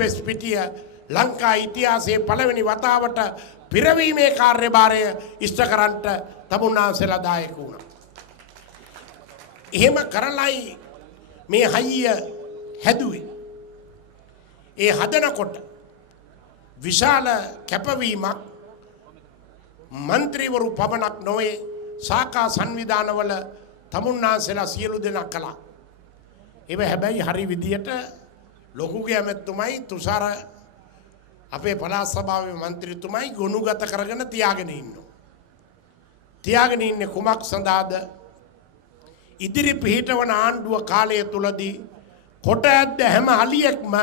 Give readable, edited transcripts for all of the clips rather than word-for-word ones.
අනුපෙස් පිටිය ලංකා ඉතිහාසයේ පළවෙනි වතාවට පිරවීමේ කාර්යභාරය ඉෂ්ට කරන්නට තමුන්නාන්සේලා දායක වුණා. එහෙම කරලයි මේ හයිය හැදුවේ. ඒ හදනකොට විශාල කැපවීමක් මන්ත්‍රීවරු පමණක් නොවේ ශාඛා සංවිධානවල තමුන්නාන්සේලා සියලු දෙනා කළා. ඒක හැබැයි හරි විදියට ලොකුගේ ඇමතුමයි තුෂාර අපේ පළාත් සභාවේ මන්ත්‍රීතුමයි ගොනුගත කරගෙන තියාගෙන ඉන්නවා. තියාගෙන ඉන්නේ කුමක් සඳහාද? ඉදිරි පිහිටවන ආණ්ඩුව කාලය තුලදී කොට ඇද්ද හැම අලියෙක්ම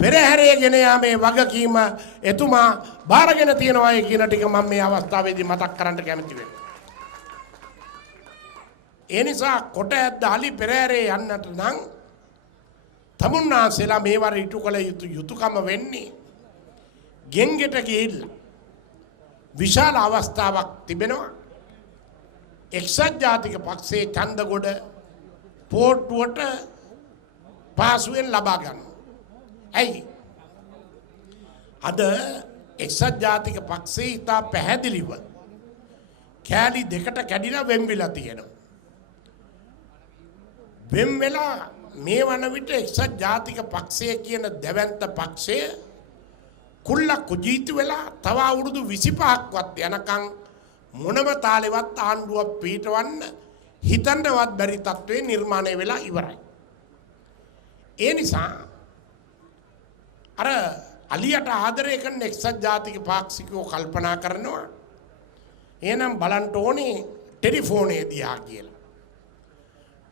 පෙරහැරගෙන යාමේ වගකීම එතුමා බාරගෙන තියනවා කියන ටික මම මේ අවස්ථාවේදී මතක් කරන්න කැමති වෙනවා. ඒ නිසා කොට ඇද්ද අලි පෙරහැරේ යන්නට නම් තමුන්නාන්සේලා මේවර ඉටු කළ යුතුකම වෙන්නේ ගෙන්ගෙට ගිහිල්ලා විශාල අවස්ථාවක් තිබෙනවා. එක්සත් ජාතික පක්ෂයේ ඡන්දගොඩ පෝට්ටුවට පාසුවෙන් ලබා ගන්න. ඇයි? අද එක්සත් ජාතික පක්ෂයේ ඉතා පැහැදිලිව කෑලි දෙකට කැඩිලා වෙන්විලා තියෙනවා. වෙන් වෙලා මේ වන විට එක්සත් ජාතික පක්ෂය කියන දැවැන්ත පක්ෂය කුල්ල කුජීතු වෙලා තව අවුරුදු 25ක්වත් යනකම් මොනම තාලෙවත් ආණ්ඩුවක් පිටවන්න හිතන්නවත් බැරි තත්ත්වේ නිර්මාණය වෙලා ඉවරයි. ඒ නිසා අර අලියට ආදරය කරන එක්සත් ජාතික පාක්ෂිකයෝ කල්පනා කරනවා එහෙනම් බලන්න ඕනේ ටෙලිෆෝනයේ දිහා කියලා.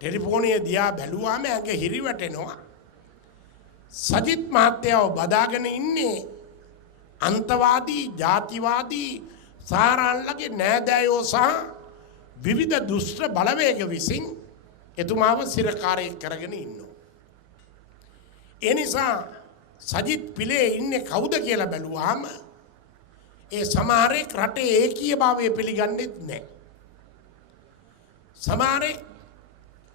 ටෙලිෆෝනයේ දිහා බැලුවාම ඇඟ හිරිවැටෙනවා. සජිත් මහත්තයව බදාගෙන ඉන්නේ අන්තවාදී ජාතිවාදී සාරාල්ලගේ නෑදෑයෝ සහ විවිධ දුෂ්ට බලවේග විසින් එතුමාව සිරකාරයෙක් කරගෙන ඉන්නවා. ඒ නිසා සජිත් පිලේ ඉන්නේ කවුද කියලා බැලුවාම ඒ සමහරෙක් රටේ ඒකීයභාවය පිළිගන්නෙත් නැහැ. සමහරෙක්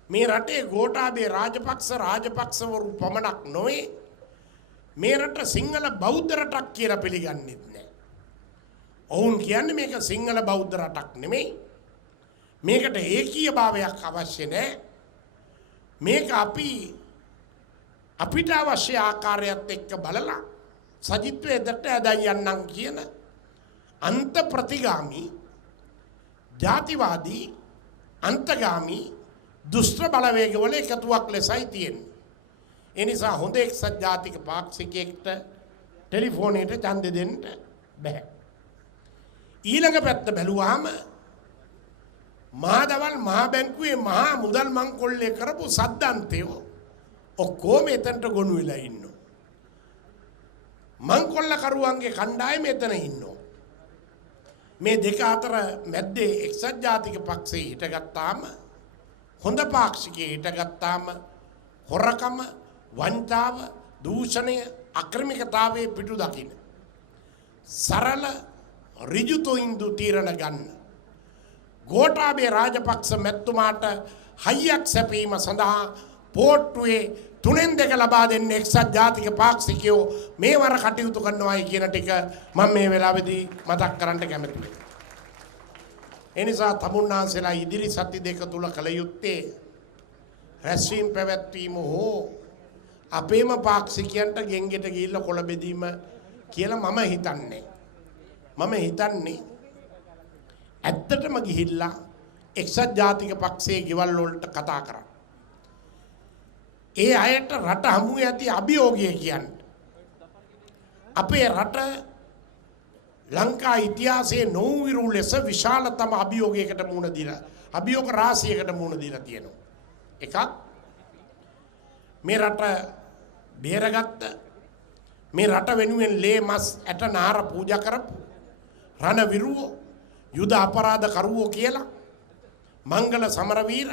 මේ රටේ ගෝඨාභය රාජපක්ෂවරු පමණක් නොවේ මේ රට සිංහල බෞද්ධ රටක් කියලා පිළිගන්නෙත් නැහැ. ඔවුන් කියන්නේ මේක සිංහල බෞද්ධ රටක් නෙමෙයි. මේකට ඒකීයභාවයක් අවශ්‍ය නැහැ. මේක අපිට අවශ්‍ය ආකාරයත් එක්ක බලලා සජිත්වයේ දෙට ඇදයි යන්නම් කියන අන්ත ප්‍රතිගාමී ජාතිවාදී අන්තගාමී දුෂ්ට බලවේගවල එකතුවක් ලෙසයි තියෙන්නේ. ඒ නිසා හොඳ එක්සත් ජාතික පාක්ෂිකයෙක්ට ටෙලිෆෝනයට ඡන්දෙ දෙන්න බෑ. ඊළඟ පැත්ත බැලුවාම මහදවල් මහ බැංකුවේ මහා මුදල් මංකොල්ලේ කරපු සද්දන්තයෝ ඔක්කොම එතනට ගොනු වෙලා ඉන්නවා. මංකොල්ල කරුවන්ගේ කණ්ඩායම එතන ඉන්නවා. මේ දෙක අතර මැද්දේ එක්සත් ජාතික පක්ෂයේ හිටගත්තාම හොඳ පාක්ෂිකයේ හිටගත්තාම හොරකම වංචාව දූෂණය අක්‍රමිකතාවයේ පිටු දකින්න සරල ඍජු තොයින්දු තීරණ ගන්න ගෝඨාභය රාජපක්ෂ මැතිතුමාට හයියක් සැපීම සඳහා පෝට්ටුවේ 3/2 ලබා දෙන්න එක්සත් ජාතික පාක්ෂිකයෝ මේවර කටයුතු කරනවායි කියන ටික මම මේ වෙලාවේදී මතක් කරන්න කැමතියි. ඒ නිසා තමුන්නාන්සේලා ඉදිරි සති දෙක තුල කළ යුත්තේ රැස්වීම පැවැත්වීම හෝ අපේම පාක්ෂිකයන්ට ගෙන්ගෙට ගිහිල්ලා කොළ බෙදීම කියලා මම හිතන්නේ ඇත්තටම ගිහිල්ලා එක්සත් ජාතික පක්ෂයේ ගෙවල් වලට කතා කරා. ඒ අයට රට හමුවේ ඇති අභියෝගය කියන්නේ අපේ රට ලංකා ඉතිහාසයේ නොවිරු ලෙස විශාලතම අභියෝගයකට මුහුණ දීලා අභියෝග රාශියකට මුහුණ දීලා තියෙනවා. එකක් මේ රට බේරගත්ත මේ රට වෙනුවෙන් ලේ මස් ඇට නාර පූජා කරපු රණවිරුවෝ යුද අපරාධ කරුවෝ කියලා මංගල සමරවීර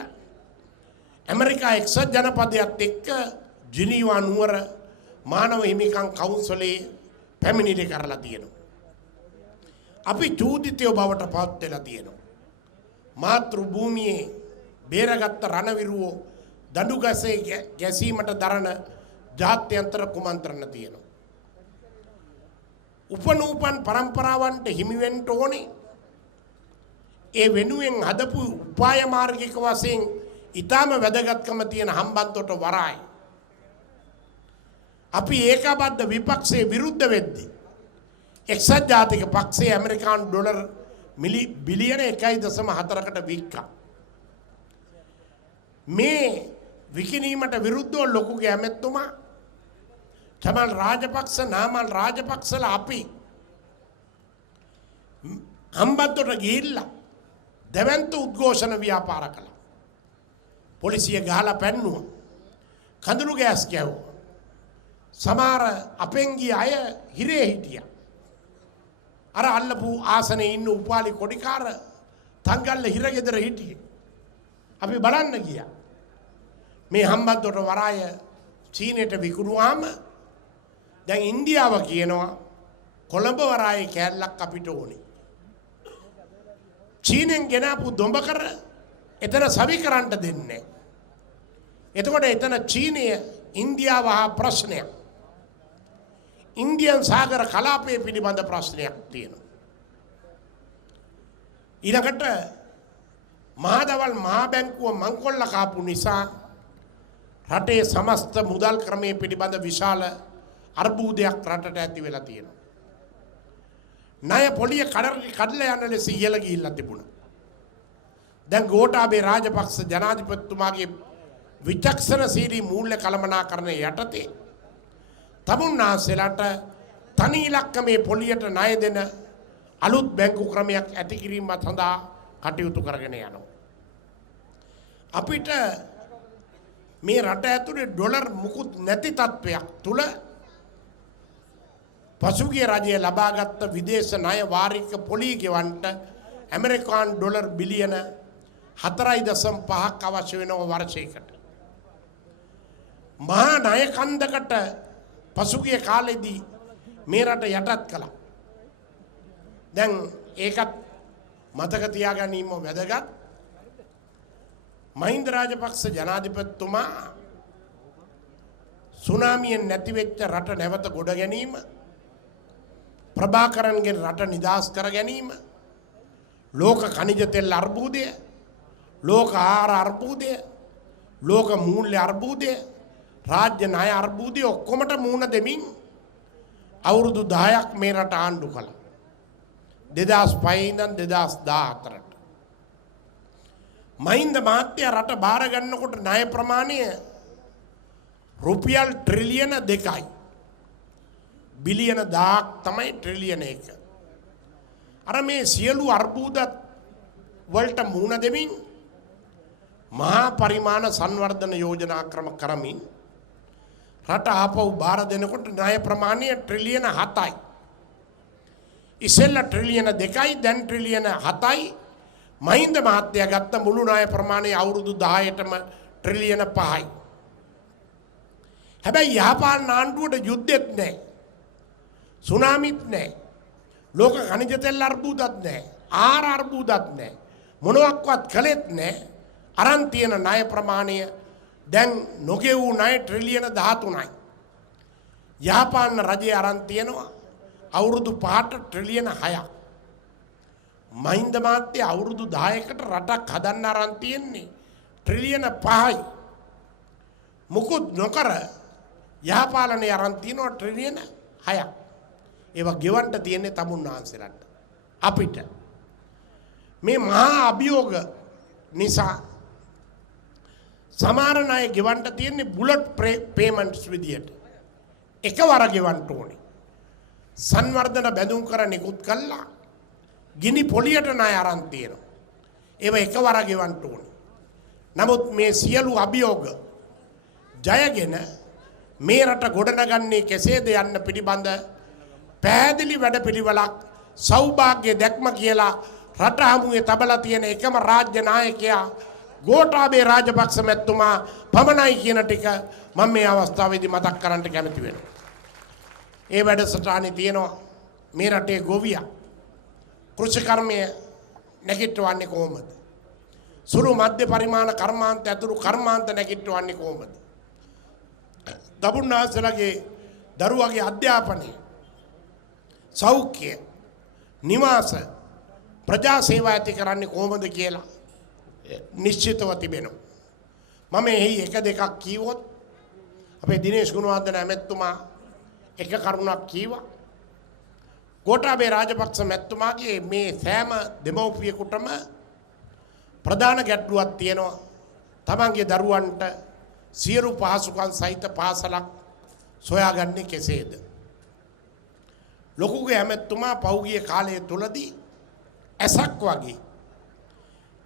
ඇමරිකා එක්සත් ජනපදයත් එක්ක ජිනීවා නුවර මානව හිමිකම් කවුන්සිලේ පැමිණිලි කරලා තියෙනවා. අපි චූදිතයෝ බවට පත් වෙලා තියෙනවා. මාතෘ භූමියේ බේරගත්ත රණවිරුවෝ දඬුගසේ ගැසීමට දරන ජාත්‍යන්තර කුමන්ත්‍රණ තියෙනවා. උපනූපන් પરම්පරාවන්ට හිමි වෙන්න ඕනේ. ඒ වෙනුවෙන් හදපු උපාය මාර්ගික වශයෙන් ඊටම වැදගත්කම තියෙන හම්බන්තොට වරාය. අපි ඒකාබද්ධ විපක්ෂයේ විරුද්ධ වෙද්දී එක්සත් ජාතික පක්ෂයේ ඇමරිකානු ඩොලර් බිලියන 1.4කට වික්කා. මේ විකිණීමට විරුද්ධව ලොකුගේ ඇමැතුමා චමල් රාජපක්ෂ නාමල් රාජපක්ෂලා අපි හම්බන්තොට ගිහිල්ලා දෙවන්ත උද්ඝෝෂණ ව්‍යාපාර කළා. පොලිසිය ගහලා පැන්නුවා. කඳුළු ගෑස් ගැව්වා. සමහර අපෙන් ගිය අය හිරේ හිටියා. අර අල්ලපු ආසනේ ඉන්න උපාලි කොඩිකාර තංගල්ල හිරගෙදර හිටියේ. අපි බලන්න ගියා. මේ හම්බන්තොට වරාය චීනයට විකුණුවාම දැන් ඉන්දියාව කියනවා කොළඹ වරායේ කෑල්ලක් අපිට ඕනේ. චීනෙන් ගෙනාපු දොඹකර එතන සවි කරන්න දෙන්නේ. එතකොට එතන චීනය ඉන්දියාව හා ප්‍රශ්නයක්. ඉන්දියන් සාගර කලාපයේ පිළිබඳ ප්‍රශ්නයක් තියෙනවා. ඊළඟට මහදවල් මහා බැංකුව මංකොල්ල කාපු නිසා රටේ සමස්ත මුදල් ක්‍රමයේ පිළිබඳ විශාල අර්බුදයක් රටට ඇති වෙලා තියෙනවා. ණය පොලිය කඩලා යන ලෙස ඉහළ ගිහිල්ලා තිබුණා. දැන් ගෝඨාභය රාජපක්ෂ ජනාධිපතිතුමාගේ විචක්ෂණශීලී මූල්‍ය කළමනාකරණය යටතේ තමුන්නාසෙලට තනි ඉලක්කමේ පොලියට ණය දෙන අලුත් බැංකු ක්‍රමයක් ඇති කිරීම සඳහා කටයුතු කරගෙන යනවා. අපිට මේ රට ඇතුලේ ඩොලර් මුකුත් නැති තත්වයක් තුල පසුගිය රජය ලබාගත් විදේශ ණය වාරික පොලී ගෙවන්නට ඇමරිකානු ඩොලර් බිලියන 4.5ක් අවශ්‍ය වෙනව වර්ෂයකට. මහා ණය කන්දකට පසුගිය කාලෙදී මේ රට යටත් කළා. දැන් ඒකත් මතක තියාගැනීම වැදගත්. මහින්ද රාජපක්ෂ ජනාධිපතිතුමා සුනාමියෙන් නැති වෙච්ච රට නැවත ගොඩ ගැනීම, ප්‍රභාකරන්ගේ රට නිදහස් කර ගැනීම, ලෝක ඛනිජ තෙල් අර්බුදය, ලෝක ආහාර අර්බුදය, ලෝක මූල්‍ය අර්බුදය, රාජ්‍ය ණය අර්බුදය ඔක්කොමට මුහුණ දෙමින් අවුරුදු 10ක් මේ රට ආණ්ඩු කළා. 2005 ඉඳන් 2014ට. මහින්ද මහත්තයා රට බාර ගන්නකොට ණය ප්‍රමාණය රුපියල් ට්‍රිලියන 2යි. බිලියන 10ක් තමයි ට්‍රිලියන 1. අර මේ සියලු අර්බුදත් වලට මුහුණ දෙමින් මහා පරිමාණ සංවර්ධන යෝජනා ක්‍රම කරමින් රට ආපහු බාර දෙනකොට ණය ප්‍රමාණය ට්‍රිලියන 7යි. ඉස්සෙල්ලා ට්‍රිලියන 2යි දැන් ට්‍රිලියන 7යි. මහින්ද මහත්තයා ගත්ත මුළු ණය ප්‍රමාණය අවුරුදු 10ටම ට්‍රිලියන 5යි. හැබැයි යහපාලන ආණ්ඩුවට යුද්ධෙත් නැහැ. සුනාමිත් නැහැ. ලෝක ඛනිජ තෙල් අර්බුදත් නැහැ. ආහාර අර්බුදත් නැහැ. මොනවත් කළෙත් නැහැ. අරන් තියෙන ණය ප්‍රමාණය දැන් නොගෙවූ ණය ට්‍රිලියන 13යි. යහපාලන රජය අරන් තියෙනවා අවුරුදු 5ට ට්‍රිලියන 6ක්. මහින්ද මහත්තයා අවුරුදු 10කට රටක් හදන්න අරන් තියෙන්නේ ට්‍රිලියන 5යි. මුකුත් නොකර යහපාලනය අරන් තියෙනවා ට්‍රිලියන 6ක්. ඒවා ගෙවන්න තියෙන්නේ තමුන්නාන්සෙලට. අපිට මේ මහා අභියෝග නිසා සමහර ණය ගෙවන්න තියෙන්නේ බුලට් පේමන්ට්ස් විදියට. එකවර ගෙවන්න ඕනේ. සංවර්ධන බැඳුම් කර නිකුත් කළා ගිනි පොලියට ණය අරන් තියෙනවා. ඒව එකවර ගෙවන්න ඕනේ. නමුත් මේ සියලු අභියෝග ජයගෙන මේ රට ගොඩනගන්නේ කෙසේද යන්න පිළිබඳ පැහැදිලි වැඩපිළිවෙලක් සෞභාග්‍ය දැක්ම කියලා රට හමුවේ තබලා තියෙන එකම රාජ්‍ය නායකයා ගෝඨාභය රාජපක්ෂ මැතිතුමා පමණයි කියන ටික මම මේ අවස්ථාවේදී මතක් කරන්න කැමති වෙනවා. ඒ වැඩසටහනේ තියෙනවා මේ රටේ ගොවියා කෘෂි කර්මය නැගිටවන්නේ කොහොමද? සුළු මධ්‍ය පරිමාණ කර්මාන්ත ඇතුළු කර්මාන්ත නැගිටවන්නේ කොහොමද? දබුන්නාසලගේ දරුවගේ අධ්‍යාපනය සෞඛ්‍ය නිවාස ප්‍රජා සේවා ඇති කරන්නේ කොහොමද කියලා නිශ්චිතව තිබෙනවා. මම එහි එක දෙකක් කීවොත් අපේ දිනේෂ් ගුණවර්ධන ඇමැතුමා එක කරුණක් කීවා. ගෝඨාභය රාජපක්ෂ මැතිතුමාගේ මේ සෑම දෙමව්පියෙකුටම ප්‍රධාන ගැටලුවක් තියෙනවා. තමන්ගේ දරුවන්ට සියලු පහසුකම් සහිත පාසලක් සොයාගන්නේ කෙසේද? ලොකුගේ ඇමැතුමා පෞගිය කාලය තුලදී ඇසක් වගේ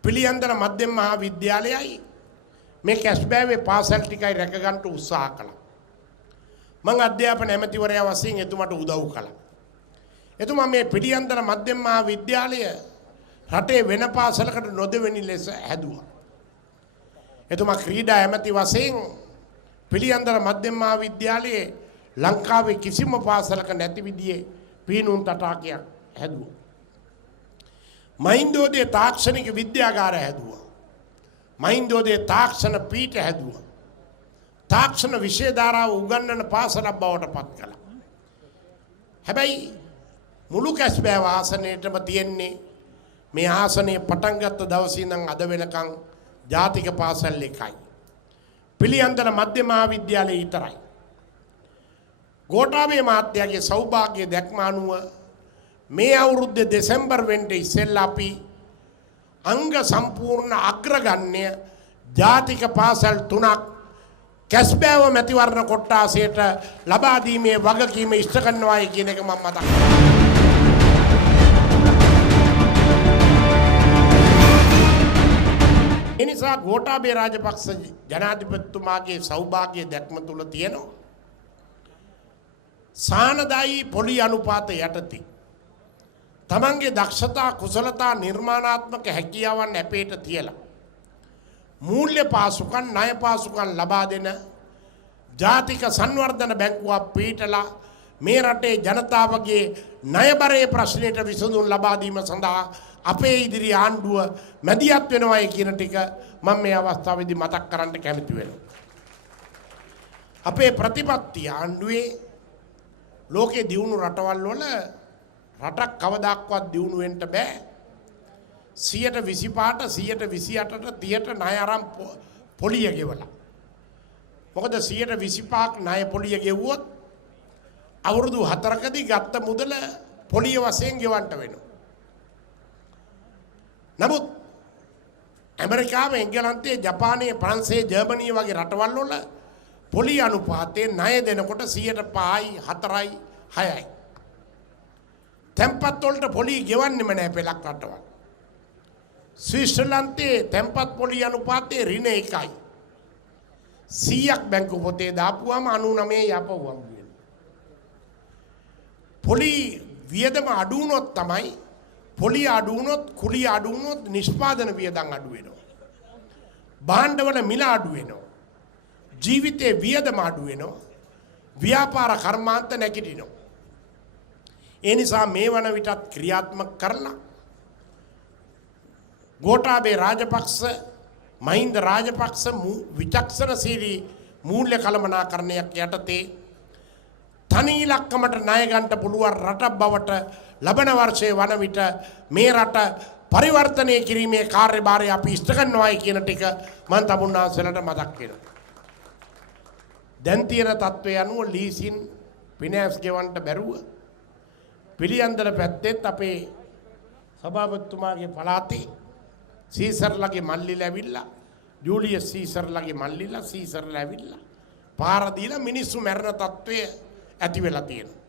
පිළියන්දර මධ්‍යම මහා විද්‍යාලයයි මේ කැස්බෑවේ පාසල් ටිකයි රැක ගන්න උත්සාහ කළා. මම අධ්‍යාපන ඇමතිවරයා වශයෙන් එතුමාට උදව් කළා. එතුමා මේ පිළියන්දර මධ්‍යම මහා විද්‍යාලය රටේ වෙන පාසලකට නොදෙවෙනි ලෙස හැදුවා. එතුමා ක්‍රීඩා ඇමති වශයෙන් පිළියන්දර මධ්‍යම මහා විද්‍යාලයේ ලංකාවේ කිසිම පාසලක නැති විදිහේ පීනුම් තටාකයක් හැදුවා. මහින්දෝදේ තාක්ෂණික විද්‍යාගාරය හැදුවා. මහින්දෝදේ තාක්ෂණ පීඨ හැදුවා. තාක්ෂණ විෂය ධාරාව උගන්වන පාසලක් බවට පත් කළා. හැබැයි මුළු කැස්බෑව ආසනයේටම තියෙන්නේ මේ ආසනයේ පටන් ගත්ත දවසේ ඉඳන් අද වෙනකන් ජාතික පාසල් එකයි. පිළියන්දර මධ්‍ය මහා විද්‍යාලයේ විතරයි. ගෝඨාභය මහත්තයාගේ සෞභාග්‍ය දැක්ම අනුව මේ අවුරුද්දේ දෙසැම්බර් වෙනිදා ඉස්සෙල්ලා අපි අංග සම්පූර්ණ අග්‍රගණ්‍ය ජාතික පාසල් 3ක් කැස්බෑව මැතිවරණ කොට්ටාසයට ලබා දීමේ වගකීම ඉෂ්ට කරනවායි කියන එක මම මතක් කරනවා. එනිසා ගෝඨාභය රාජපක්ෂ ජනාධිපතිතුමාගේ සෞභාග්‍ය දැක්ම තුල තියෙනවා සානදායි පොලි අනුපාත යටතේ තමන්ගේ දක්ෂතා කුසලතා නිර්මාණාත්මක හැකියාවන් අපේට තියලා මූල්‍ය පාසුකම් ණය පාසුකම් ලබා දෙන ජාතික සංවර්ධන බැංකුවක් පිහිටලා මේ රටේ ජනතාවගේ ණයබරයේ ප්‍රශ්නයට විසඳුම් ලබා දීම සඳහා අපේ ඉදිරි ආණ්ඩුව මැදිහත් වෙනවායි කියන ටික මම මේ අවස්ථාවේදී මතක් කරන්න කැමති වෙනවා. අපේ ප්‍රතිපත්ති ආණ්ඩුවේ ලෝකේ දියුණු රටවල් වල රටක් කවදාක්වත් දියුණු වෙන්න බෑ 125ට 128ට 30ට ණය අරන් පොලිය ගෙවලා. මොකද 125ක් ණය පොලිය ගෙවුවොත් අවුරුදු 4කදී ගත්ත මුදල පොලිය වශයෙන් ගෙවන්න වෙනවා. නමුත් ඇමරිකාව එංගලන්තයේ ජපානයේ ප්‍රංශයේ ජර්මනිය වගේ රටවල් වල පොලි අනුපාතයේ ණය දෙනකොට 5%යි 4යි 6යි. තැන්පත් වලට පොලි ගෙවන්නෙම නැහැ පෙළක් රටවල්. ස්විට්සර්ලන්තයේ තැන්පත් පොලි අනුපාතයේ ඍණ 1යි. 100ක් බැංකු පොතේ දාපුවාම 99 යපුවම් වෙනවා. පොලි වියදම අඩු වුණොත් තමයි පොලි අඩු වුණොත් කුලිය අඩු වුණොත් නිෂ්පාදන වියදම් අඩු වෙනවා. භාණ්ඩවල මිල අඩු වෙනවා. ජීවිතේ වියදම අඩු වෙනවා. ව්‍යාපාර කර්මාන්ත නැගිටිනවා. ඒ නිසා මේ වන විටත් ක්‍රියාත්මක කරලා ගෝඨාභය රාජපක්ෂ මහින්ද රාජපක්ෂ විචක්ෂණශීලී මූල්‍ය කළමනාකරණයක් යටතේ තනි ඉලක්කමට ණය ගන්න පුළුවන් රටක් බවට ලබන වර්ෂයේ වන විට මේ රට පරිවර්තනය කිරීමේ කාර්යභාරය අපි ඉෂ්ට කරනවායි කියන ටික මම තමුන්නාසලට මතක් වෙනවා. දැන් තියෙන තත්ත්වය අනුව ලීසින් ෆිනෑන්ස් ගෙවන්න බැරුව පිළියන්දර පැත්තෙත් අපේ සභාපතිතුමාගේ පළාතේ සීසර්ලගේ මල්ලිලා ඇවිල්ලා ජූලියස් සීසර්ලගේ මල්ලිලා සීසර්ලා ඇවිල්ලා පාර දීලා මිනිස්සු මැරෙන තත්ත්වය ඇති වෙලා තියෙනවා.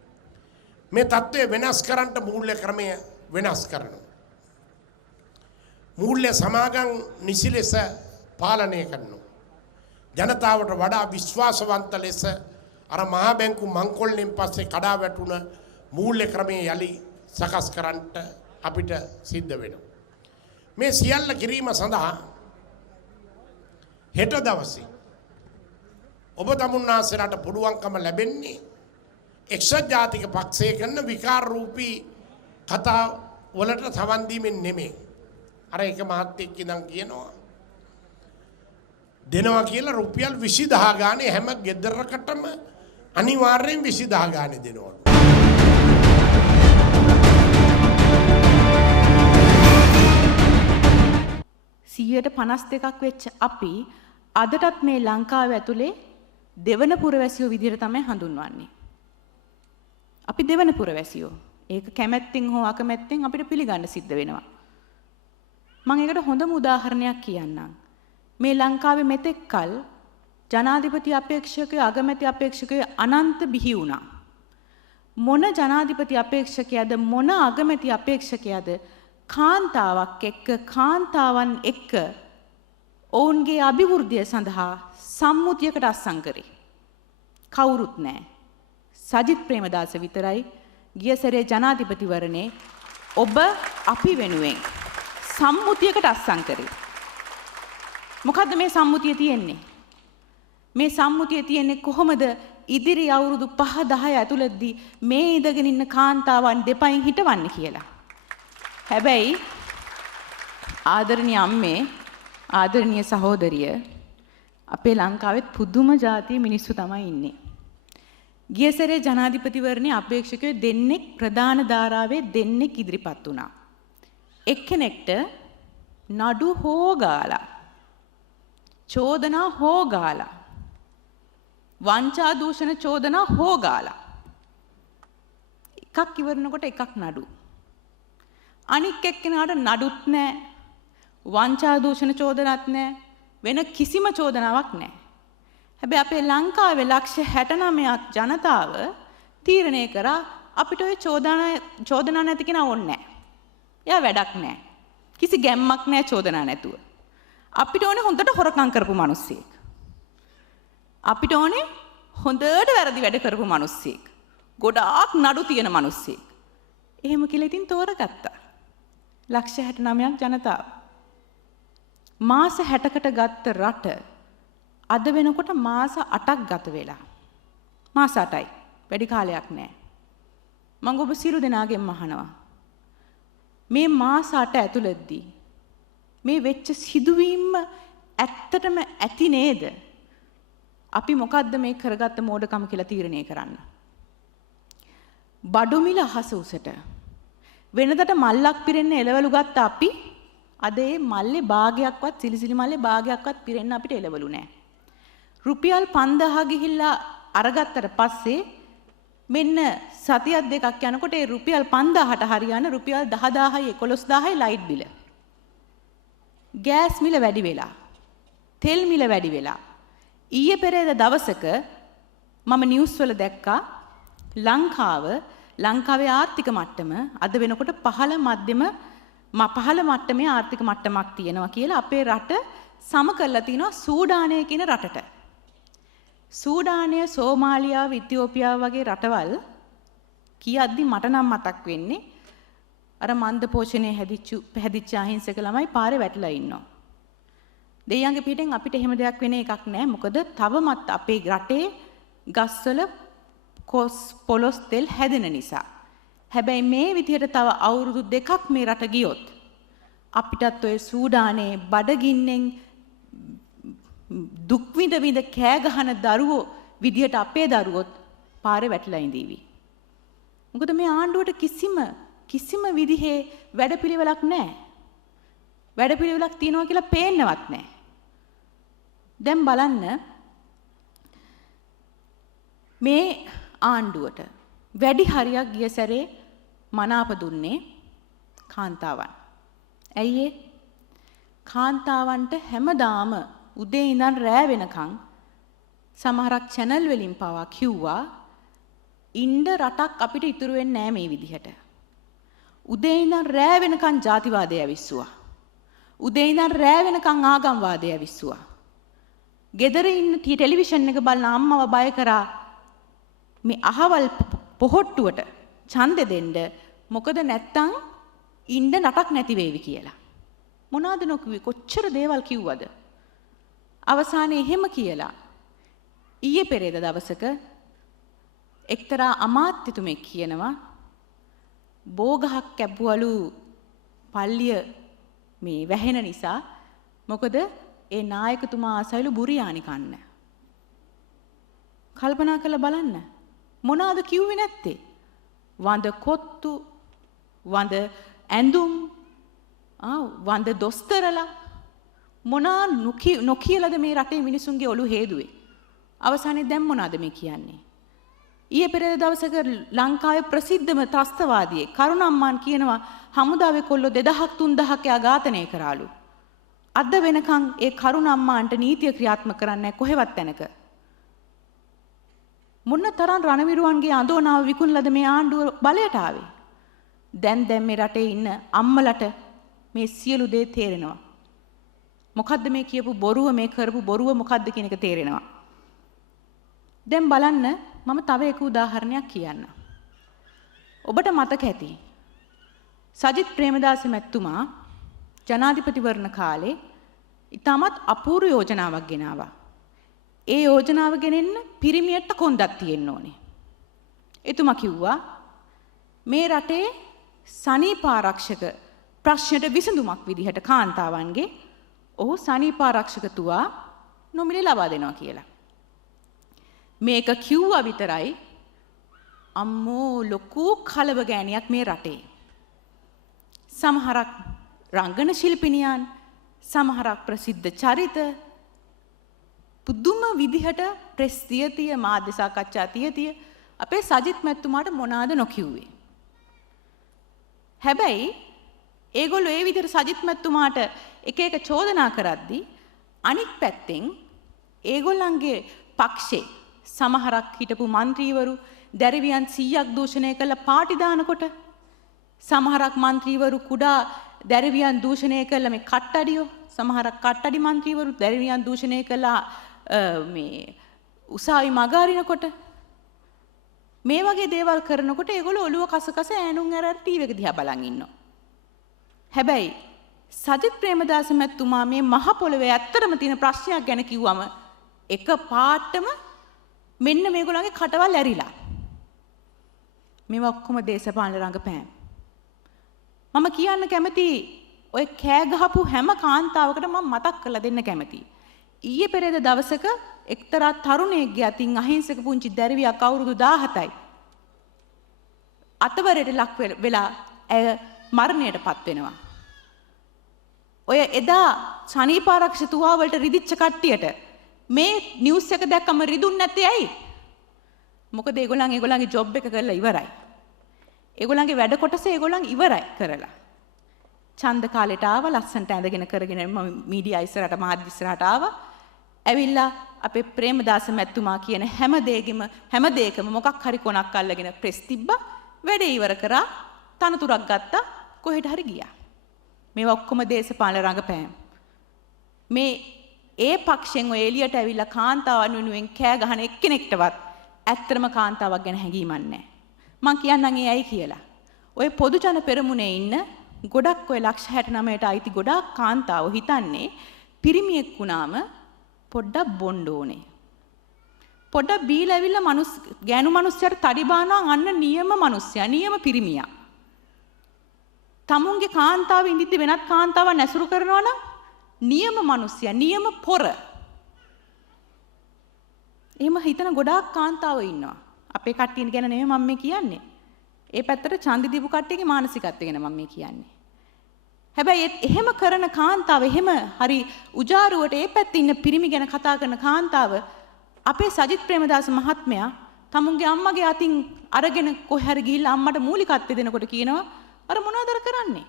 මේ තත්ත්වය වෙනස් කරන්න මූල්‍ය ක්‍රමය වෙනස් කරනවා. මූල්‍ය සමාගම් නිසි ලෙස පාලනය කරනවා. ජනතාවට වඩා විශ්වාසවන්ත ලෙස අර මහා බැංකු මංකොල්ලෙන් පස්සේ කඩා වැටුණ මූල්‍ය ක්‍රමය යලි සකස් කරන්නට අපිට සිද්ධ වෙනවා. මේ සියල්ල කිරීම සඳහා හෙට දවසේ ඔබ තමුන්නාසලට පුළුවන්කම ලැබෙන්නේ එක්සත් ජාතික පක්ෂය කරන විකාර රූපී කතා වලට සවන් දීමෙන් නෙමෙයි. අර එක මහත්තයෙක් ඉඳන් කියනවා දෙනවා කියලා රුපියල් 20000 ගානේ හැම ගෙදරකටම අනිවාර්යෙන් 20000 ගානේ දෙනවා. 52% වෙච්ච අපි අදටත් මේ ලංකාව ඇතුලේ දෙවන පුරවැසියෝ විදිහට තමයි හඳුන්වන්නේ. අපි දෙවන පුරවැසියෝ. ඒක කැමැත්තෙන් හෝ අකමැත්තෙන් අපිට පිළිගන්න සිද්ධ වෙනවා. මම ඒකට හොඳම උදාහරණයක් කියන්නම්. මේ ලංකාවේ මෙතෙක් කල ජනාධිපති අපේක්ෂකයෝ අගමැති අපේක්ෂකයෝ අනන්ත බිහි වුණා. මොන ජනාධිපති අපේක්ෂකයාද මොන අගමැති අපේක්ෂකයාද කාන්තාවක් එක්ක කාන්තාවන් එක්ක ඔවුන්ගේ අභිවෘද්ධිය සඳහා සම්මුතියකට අත්සන් කරේ. කවුරුත් නැහැ. සජිත් ප්‍රේමදාස විතරයි ගිය සැරේ ජනාධිපතිවරණේ ඔබ අපි වෙනුවෙන් සම්මුතියකට අත්සන් කරේ. මොකද්ද මේ සම්මුතිය තියෙන්නේ? මේ සම්මුතිය තියෙන්නේ කොහොමද ඉදිරි අවුරුදු 5-10 ඇතුළතදී මේ ඉඳගෙන ඉන්න කාන්තාවන් දෙපයින් හිටවන්නේ කියලා. හැබැයි ආදරණීය අම්මේ ආදරණීය සහෝදරිය අපේ ලංකාවෙත් පුදුම જાතිය මිනිස්සු තමයි ඉන්නේ. ගිය සැරේ ජනාධිපතිවරණේ අපේක්ෂකයෝ දෙන්නෙක් ප්‍රධාන ධාරාවේ දෙන්නෙක් ඉදිරිපත් වුණා. එක්කෙනෙක්ට නඩු හොගාලා චෝදනා හොගාලා වංචා දූෂණ චෝදනා හොගාලා එකක් ඉවරනකොට එකක් නඩු. අනික් එක්කෙනාට නඩුත් නැහැ වංචා දූෂණ චෝදනාවක් නැහැ වෙන කිසිම චෝදනාවක් නැහැ. හැබැයි අපේ ලංකාවේ ලක්ෂ 69ක් ජනතාව තීරණය කරා අපිට ওই චෝදනා නැති කෙනා ඕනේ නැහැ. එයා වැඩක් නැහැ. කිසි ගැම්මක් නැහැ චෝදනා නැතුව. අපිට ඕනේ හොඳට හොරකම් කරපු මිනිස්සෙක්. අපිට ඕනේ හොඳට වැරදි වැඩ කරපු මිනිස්සෙක්. ගොඩාක් නඩු තියෙන මිනිස්සෙක්. එහෙම කියලා ඉතින් තෝරගත්තා. ලක්ෂ 69ක් ජනතාව. මාස 60කට ගත්ත රට අද වෙනකොට මාස 8ක් ගත වෙලා. මාස 8යි. වැඩි කාලයක් නෑ. මම ඔබ සියලු දෙනාගෙන් අහනවා. මේ මාස 8 ඇතුළතදී මේ වෙච්ච සිදුවීම් ඇත්තටම ඇති නේද? අපි මොකද්ද මේ කරගත්ත මෝඩකම කියලා තීරණය කරන්න. බඩු මිල අහස උසට වෙනදට මල්ලක් පිරෙන්න එළවලු ගත්ත අපි අද ඒ මල්ලේ භාගයක්වත් සිලිසිලි මල්ලේ භාගයක්වත් පිරෙන්න අපිට එළවලු නැහැ. රුපියල් 5000 ගිහිල්ලා අරගත්තට පස්සේ මෙන්න සතියක් දෙකක් යනකොට ඒ රුපියල් 5000ට හරියන රුපියල් 10000යි 11000යි ලයිට් බිල. ගෑස් මිල වැඩි වෙලා. තෙල් මිල වැඩි වෙලා. ඊයේ පෙරේද දවසක මම නිවුස් වල දැක්කා ලංකාවේ ආර්ථික මට්ටම අද වෙනකොට පහළ මට්ටමේ ආර්ථික මට්ටමක් තියෙනවා කියලා අපේ රට සම කරලා තිනවා සූඩානය කියන රටට. සූඩානය, සෝමාලියාව, ඉතියෝපියාව වගේ රටවල් කියද්දි මට නම් මතක් වෙන්නේ අර මන්ද පෝෂණයේ හැදිච්ච අහිංසක ළමයි පාරේ වැටලා ඉන්නවා. දෙයියන්ගේ පිටෙන් අපිට එහෙම දෙයක් වෙන එකක් නැහැ. මොකද තවමත් අපේ රටේ ගස්වල පොලොස් තෙල් හැදෙන නිසා. හැබැයි මේ විදිහට තව අවුරුදු 2ක් මේ රට ගියොත් අපිටත් ඔය සූඩානේ බඩගින්නෙන් දුක් විඳ කෑ ගහන දරුවෝ විදිහට අපේ දරුවොත් පාරේ වැටලා ඉඳීවි. මොකද මේ ආණ්ඩුවට කිසිම විදිහේ වැඩපිළිවෙලක් නැහැ. වැඩපිළිවෙලක් තියනවා කියලා පේන්නවත් නැහැ. දැන් බලන්න මේ ආණ්ඩුවට වැඩි හරියක් ගිය සැරේ මනාප දුන්නේ කාන්තාවන්. ඇයි ඒ? කාන්තාවන්ට හැමදාම උදේ ඉඳන් රෑ වෙනකන් සමහරක් channel වලින් පවා කිව්වා ඉන්න රටක් අපිට ඉතුරු වෙන්නේ නැහැ මේ විදිහට. උදේ ඉඳන් රෑ වෙනකන් ජාතිවාදය ඇවිස්සුවා. උදේ ඉඳන් රෑ වෙනකන් ආගම්වාදය ඇවිස්සුවා. ගෙදර ඉන්න ටෙලිවිෂන් එක බලන අම්මව බය කරා මේ අහවල් පොහොට්ටුවට ඡන්දෙ දෙන්න මොකද නැත්තම් ඉන්න නටක් නැති වේවි කියලා. මොනවාද නොකියුවේ? කොච්චර දේවල් කිව්වද? අවසානයේ එහෙම කියලා ඊයේ පෙරේද දවසක එක්තරා අමාත්‍යතුමෙක් කියනවා බෝගහක් කැපුවලු පල්ලිය මේ වැහෙන නිසා මොකද ඒ නායකතුමා ආසයිලු බුරියානි කන්න. කල්පනා කරලා බලන්න මොනවාද කිව්වේ නැත්තේ? වඳ කොත්තු, වඳ ඇඳුම්, වඳ දොස්තරලා මොනා නොකියලාද මේ රටේ මිනිසුන්ගේ ඔළුව හේදුවේ. අවසානයේ දැන් මොනවාද මේ කියන්නේ? ඊයේ පෙරේද දවසක ලංකාවේ ප්‍රසිද්ධම ත්‍රස්තවාදියෙක් කරුණම්මාන් කියනවා හමුදාවේ කොල්ලෝ 2000ක් 3000ක් යා ඝාතනය කරාලු. අද වෙනකන් ඒ කරුණම්මාන්ට නීතිය ක්‍රියාත්මක කරන්නේ කොහෙවත් තැනක. මොන තරම් රණවිරුවන්ගේ අඳෝනාව විකුණලාද මේ ආණ්ඩුව බලයට ආවේ. දැන් මේ රටේ ඉන්න අම්මලට මේ සියලු දේ තේරෙනවා. මොකද්ද මේ කියපු බොරුව මේ කරපු බොරුව මොකද්ද කියන එක තේරෙනවා. දැන් බලන්න මම තව එක උදාහරණයක් කියන්න. ඔබට මතක ඇති. සජිත් ප්‍රේමදාස මැතිතුමා ජනාධිපතිවරණ කාලේ ඉතාමත් අපූර්ව යෝජනාවක් ගෙනාවා. ඒ යෝජනාව ගෙනෙන්න පිරිමියට කොන්දක් තියෙන්න ඕනේ. එතුමා කිව්වා මේ රටේ සනීපාරක්ෂක ප්‍රශ්නයට විසඳුමක් විදිහට කාන්තාවන්ගේ ඔහු සනීපාරක්ෂකතුවා නොමිලේ ලබා දෙනවා කියලා. මේක කිව්වා විතරයි අම්මෝ ලොකු කලබගෑනියක් මේ රටේ. සමහරක් රංගන ශිල්පිනියන් සමහරක් ප්‍රසිද්ධ චරිත පුදුම විදිහට ප්‍රෙස් තියතිය මාධ්‍ය සාකච්ඡා තියතිය අපේ සජිත් මැතිතුමාට මොනවාද නොකියුවේ. හැබැයි ඒගොල්ලෝ ඒ විදිහට සජිත් මැතිතුමාට එක එක චෝදනා කරද්දී අනිත් පැත්තෙන් ඒගොල්ලන්ගේ පක්ෂේ සමහරක් හිටපු മന്ത്രിවරු දැරිවියන් 100ක් දූෂණය කළ පාටි දානකොට සමහරක් മന്ത്രിවරු කුඩා දැරිවියන් දූෂණය කළ මේ කට්ටඩියෝ සමහරක් කට්ටඩි മന്ത്രിවරු දැරිවියන් දූෂණය කළා මේ උසාවි මගහරිනකොට මේ වගේ දේවල් කරනකොට ඒගොල්ලෝ ඔළුව කසකස ඈනුම් ඇර ටීවී එක දිහා බලන් ඉන්නවා. හැබැයි සජිත් ප්‍රේමදාස මැතිතුමා මේ මහ පොළවේ ඇත්තටම තියෙන ප්‍රශ්නයක් ගැන කිව්වම එක පාටම මෙන්න මේගොල්ලන්ගේ කටවල් ඇරිලා. මේවා ඔක්කොම දේශපාලන රංගපෑම්. මම කියන්න කැමති ඔය කෑ ගහපු හැම කාන්තාවකටම මම මතක් කරලා දෙන්න කැමතියි. ඊයේ පෙරේද දවසක එක්තරා තරුණයෙක්ගේ අතින් අහිංසක පුංචි දැරිවියක් අවුරුදු 17යි. අතවරයට ලක් වෙලා ඇය මරණයටපත් වෙනවා. ඔය එදා සනීපාරක්ෂකතුවා වලට රිදිච්ච කට්ටියට මේ නිවුස් එක දැක්කම රිදුන්නේ නැත්තේ ඇයි? මොකද ඒගොල්ලන්ගේ ජොබ් එක කරලා ඉවරයි. ඒගොල්ලන්ගේ වැඩ කොටස ඒගොල්ලන් ඉවරයි කරලා. ඡන්ද කාලෙට ආව ලස්සන්ට ඇඳගෙන කරගෙන මීඩියා ඉස්සරහට මාධ්‍ය ඉස්සරහට ආවා. ඇවිල්ලා අපේ ප්‍රේමදාස මැතිතුමා කියන හැම දෙයකම මොකක් හරි කොනක් අල්ලගෙන ප්‍රෙස් තිබ්බා. වැඩේ ඉවර කරා තනතුරක් ගත්තා කොහෙට හරි ගියා. මේවා ඔක්කොම දේශපාලන රංගපෑම්. මේ ඒ පක්ෂෙන් ඔය එළියට ඇවිල්ලා කාන්තාවන් වෙනුවෙන් කෑ ගහන එක්කෙනෙක්ටවත් ඇත්තම කාන්තාවක් ගැන හැඟීමක් නැහැ. මං කියන්නම් ඒ ඇයි කියලා. ඔය පොදු ජන පෙරමුණේ ඉන්න ගොඩක් ඔය ලක්ෂ 69ට අයිති ගොඩක් කාන්තාවෝ හිතන්නේ පිරිමියෙක් වුණාම පොඩ්ඩක් බොන්න ඕනේ. පොඩ්ඩක් බීලා ඇවිල්ලා ගෑනු මිනිස්සුන්ට තඩි බානවා අන්න නියම මිනිස්සයා නියම පිරිමියා. තමුන්ගේ කාන්තාව ඉඳිද්දි වෙනත් කාන්තාවන් ඇසුරු කරනවා නම් නියම මිනිස්සයා නියම පොර. එහෙම හිතන ගොඩාක් කාන්තාවෝ ඉන්නවා. අපේ කට්ටිය ගැන නෙමෙයි මම මේ කියන්නේ. ඒ පැත්තට ඡන්දි දීපු කට්ටියගේ මානසිකත්වය ගැන මම මේ කියන්නේ. හැබැයි එහෙම කරන කාන්තාව එහෙම හරි උජාරුවට ඒ පැත්තේ ඉන්න පිරිමි ගැන කතා කරන කාන්තාව අපේ සජිත් ප්‍රේමදාස මහත්මයා තමුන්ගේ අම්මගේ අතින් අරගෙන කොහේ හරි ගිහිල්ලා අම්මට මූලිකත්වය දෙනකොට කියනවා අර මොනවද කරන්නේ?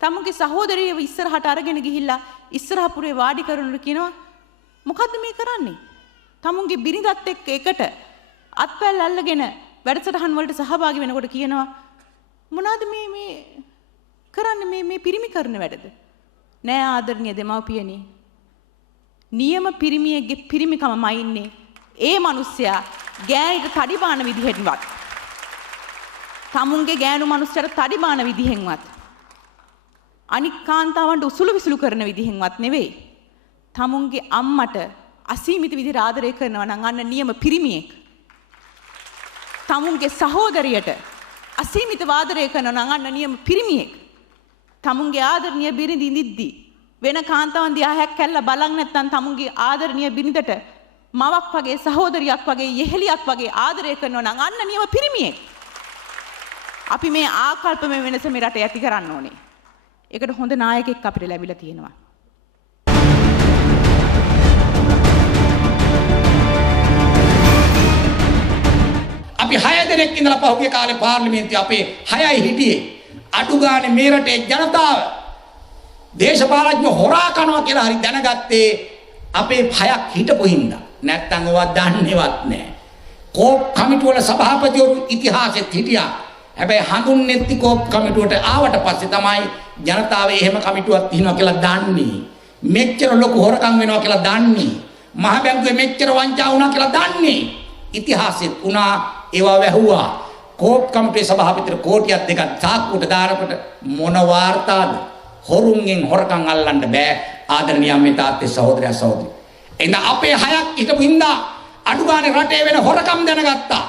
තමුන්ගේ සහෝදරියව ඉස්සරහට අරගෙන ගිහිල්ලා ඉස්සරහ පුරේ වාඩි කරනකොට කියනවා මොකද්ද මේ කරන්නේ? තමුන්ගේ බිරිඳත් එක්ක එකට අත්පැල් අල්ලගෙන වැඩසටහන් වලට සහභාගී වෙනකොට කියනවා මොනවාද මේ කරන්නේ මේ පිරිමි කරන වැඩද? නෑ ආදරණීය දෙමව්පියනි. නියම පිරිමියෙක්ගේ පිරිමිකමමයි ඉන්නේ. ඒ මිනිස්සයා ගෑනිට තඩි බාන විදිහෙන්වත් තමුන්ගේ ගෑනු මිනිස්සුන්ට තඩි බාන විදිහෙන්වත් අනික් කාන්තාවන්ට උසුළු විසුළු කරන විදිහෙන්වත් නෙවෙයි. තමුන්ගේ අම්මට අසීමිත විදිහට ආදරය කරනවා නම් අන්න නියම පිරිමියෙක්. තමුන්ගේ සහෝදරියට අසීමිත ආදරය කරනවා නම් අන්න නියම පිරිමියෙක්. තමුන්ගේ ආදරණීය බිරිඳ ඉඳිද්දි වෙන කාන්තාවන් දිහා හැක්කැල්ලා බලන් නැත්නම් තමුන්ගේ ආදරණීය බිරිඳට මවක් වගේ සහෝදරියක් වගේ යෙහෙලියක් වගේ ආදරය කරනවා නම් අන්න නියම පිරිමියෙක්. අපි මේ ආකල්ප මේ වෙනස මේ රටේ ඇති කරන්න ඕනේ. ඒකට හොඳ නායකයෙක් අපිට ලැබිලා තියෙනවා. දෙනෙක් ඉඳලා පහුගිය කාලේ පාර්ලිමේන්තුවේ අපේ 6යි හිටියේ. අඩු ගානේ මේ රටේ ජනතාව දේශපාලඥ හොරා කනවා කියලා හරි දැනගත්තේ අපේ 6ක් හිටපු හින්දා. නැත්තම් ඔවා දන්නේවත් නැහැ. කෝප් කමිටුව වල සභාපතිවරු ඉතිහාසෙත් හිටියා. හැබැයි හඳුන්නේ නැති කෝප් කමිටුවට ආවට පස්සේ තමයි ජනතාව එහෙම කමිටුවක් තියෙනවා කියලා දන්නේ. මෙච්චර ලොකු හොරකම් වෙනවා කියලා දන්නේ. මහ බැංකුවේ මෙච්චර වංචා වුණා කියලා දන්නේ. ඉතිහාසෙත් උනා ඒවා වැහුවා. කෝප් කමිටුවේ සභාපතිවරු කෝටියක් දෙකක් සාක්කුවට දානකොට මොන වාර්තාද? හොරුන්ගෙන් හොරකම් අල්ලන්න බෑ. ආදරණීය මේ තාත්තේ සහෝදරයා සහෝදරි. එහෙනම් අපේ 6ක් හිටපු හින්දා අඩු ගානේ රටේ වෙන හොරකම් දැනගත්තා.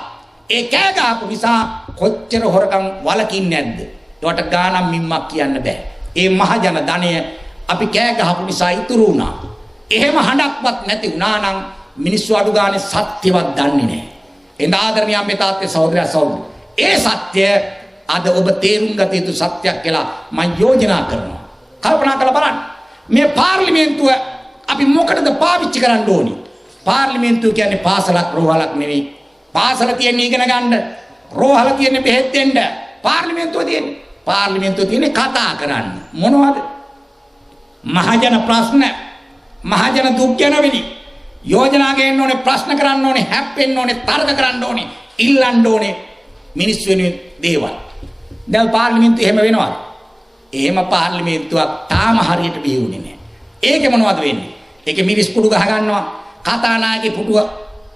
ඒ කෑ ගහපු නිසා කොච්චර හොරකම් වලකින්නේ නැද්ද? ඒවට ගානම් මිම්මක් කියන්න බෑ. ඒ මහජන ධනය අපි කෑ ගහපු නිසා ඉතුරු වුණා. එහෙම හඬක්වත් නැති වුණා නම් මිනිස්සු අඩු ගානේ සත්‍යවත් දන්නේ නැහැ. එහෙනම් ආදරණීය මේ තාත්තේ සහෝදරයා සහෝදරි. ඒ සත්‍ය අද ඔබ තේරුම් ගත යුතු සත්‍යයක් කියලා මම යෝජනා කරනවා. කල්පනා කරලා බලන්න. මේ පාර්ලිමේන්තුව අපි මොකටද පාවිච්චි කරන්න ඕනි? පාර්ලිමේන්තුව කියන්නේ පාසලක් රෝහලක් නෙවෙයි. පාසල තියෙන්නේ ඉගෙන ගන්න, රෝහල තියෙන්නේ බෙහෙත් දෙන්න. පාර්ලිමේන්තුව තියෙන්නේ කතා කරන්න. මොනවද? මහජන ප්‍රශ්න, මහජන දුක් ගැනවිලි, යෝජනා ගේන්න ඕනේ, ප්‍රශ්න කරන්න ඕනේ, හැප්පෙන්න ඕනේ, තර්ක කරන්න ඕනේ, ඉල්ලන්න ඕනේ මිනිස්සු වෙනුවෙන් දේවල්. දැන් පාර්ලිමේන්තුව එහෙම වෙනවද? එහෙම පාර්ලිමේන්තුවක් තාම හරියට බිහිුනේ නැහැ. ඒකේ මොනවද වෙන්නේ? ඒකේ මිරිස් කුඩු ගහ ගන්නවා, කතානායකගේ පුටුව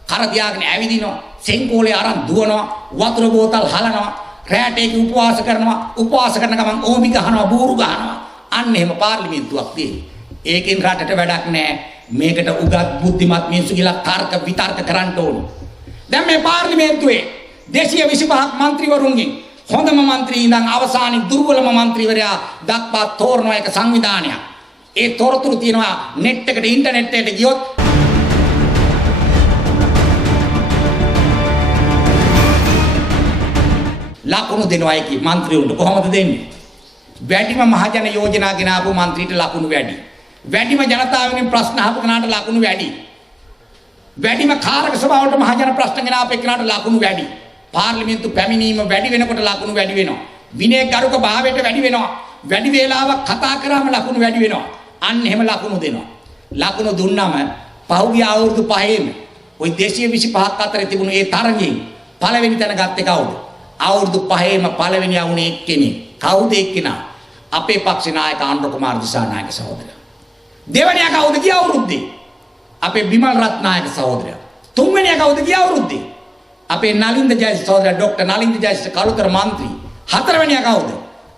කර තියාගෙන ඇවිදිනවා, සෙන්කෝලේ අරන් දුවනවා, වතුර බෝතල් හලනවා, රැට ඒක උපවාස කරනවා, උපවාස කරන ගමන් ඕමි ගහනවා, බూరు ගහනවා. අන්න එහෙම පාර්ලිමේන්තුවක් තියෙන්නේ. ඒකෙන් රටට වැඩක් නැහැ. මේකට උගත් බුද්ධිමත් මිනිස්සු කියලා තර්ක විතර්ක කරන්න ඕනේ. දැන් මේ පාර්ලිමේන්තුවේ 225ක් മന്ത്രിවරුන්ගෙන් හොඳම മന്ത്രി ඉඳන් අවසානයේ දුර්වලම മന്ത്രിවරයා දක්වා තෝරන එක සංවිධානයක්. ඒ තොරතුරු තියෙනවා net එකට ඉන්ටර්නෙට් එකට ගියොත් ලකුණු දෙනවා ඒකේ മന്ത്രിවරුන්ට කොහොමද දෙන්නේ? වැඩිම මහජන යෝජනා ගෙන ආපු മന്ത്രിට ලකුණු වැඩි. වැඩිම ජනතාවගෙන් ප්‍රශ්න අහපු කෙනාට ලකුණු වැඩි. වැඩිම කාරක සභාවට මහජන ප්‍රශ්න ගෙන ආපු කෙනාට ලකුණු වැඩි. පාර්ලිමේන්තු පැමිණීම වැඩි වෙනකොට ලකුණු වැඩි වෙනවා. විනය ගරුක භාවයට වැඩි වෙනවා. වැඩි වේලාවක් කතා කරාම ලකුණු වැඩි වෙනවා. අන්න එහෙම ලකුණු දෙනවා. ලකුණු දුන්නාම පහුගිය අවුරුදු 5ෙම ওই 225ක් අතර තිබුණු ඒ තරඟෙන් පළවෙනි තැන ගත්තේ කවුද? අවුරුදු 5ෙම පළවෙනියා වුණේ එක්කෙනෙක්. කවුද එක්කෙනා? අපේ පක්ෂේ නායක ආනන්ද කුමාර දිසානායක සහෝදරයා. දෙවැනියා කවුද ගිය අවුරුද්දේ? අපේ බිමල් රත්නායක සහෝදරයා. තුන්වෙනියා කවුද ගිය අවුරුද්දේ? අපේ නලින්ද ජයසිංහ සහෝදරයා, ડોક્ટર නලින්ද ජයසිංහ කලුතර മന്ത്രി. හතරවෙනියා කවුද?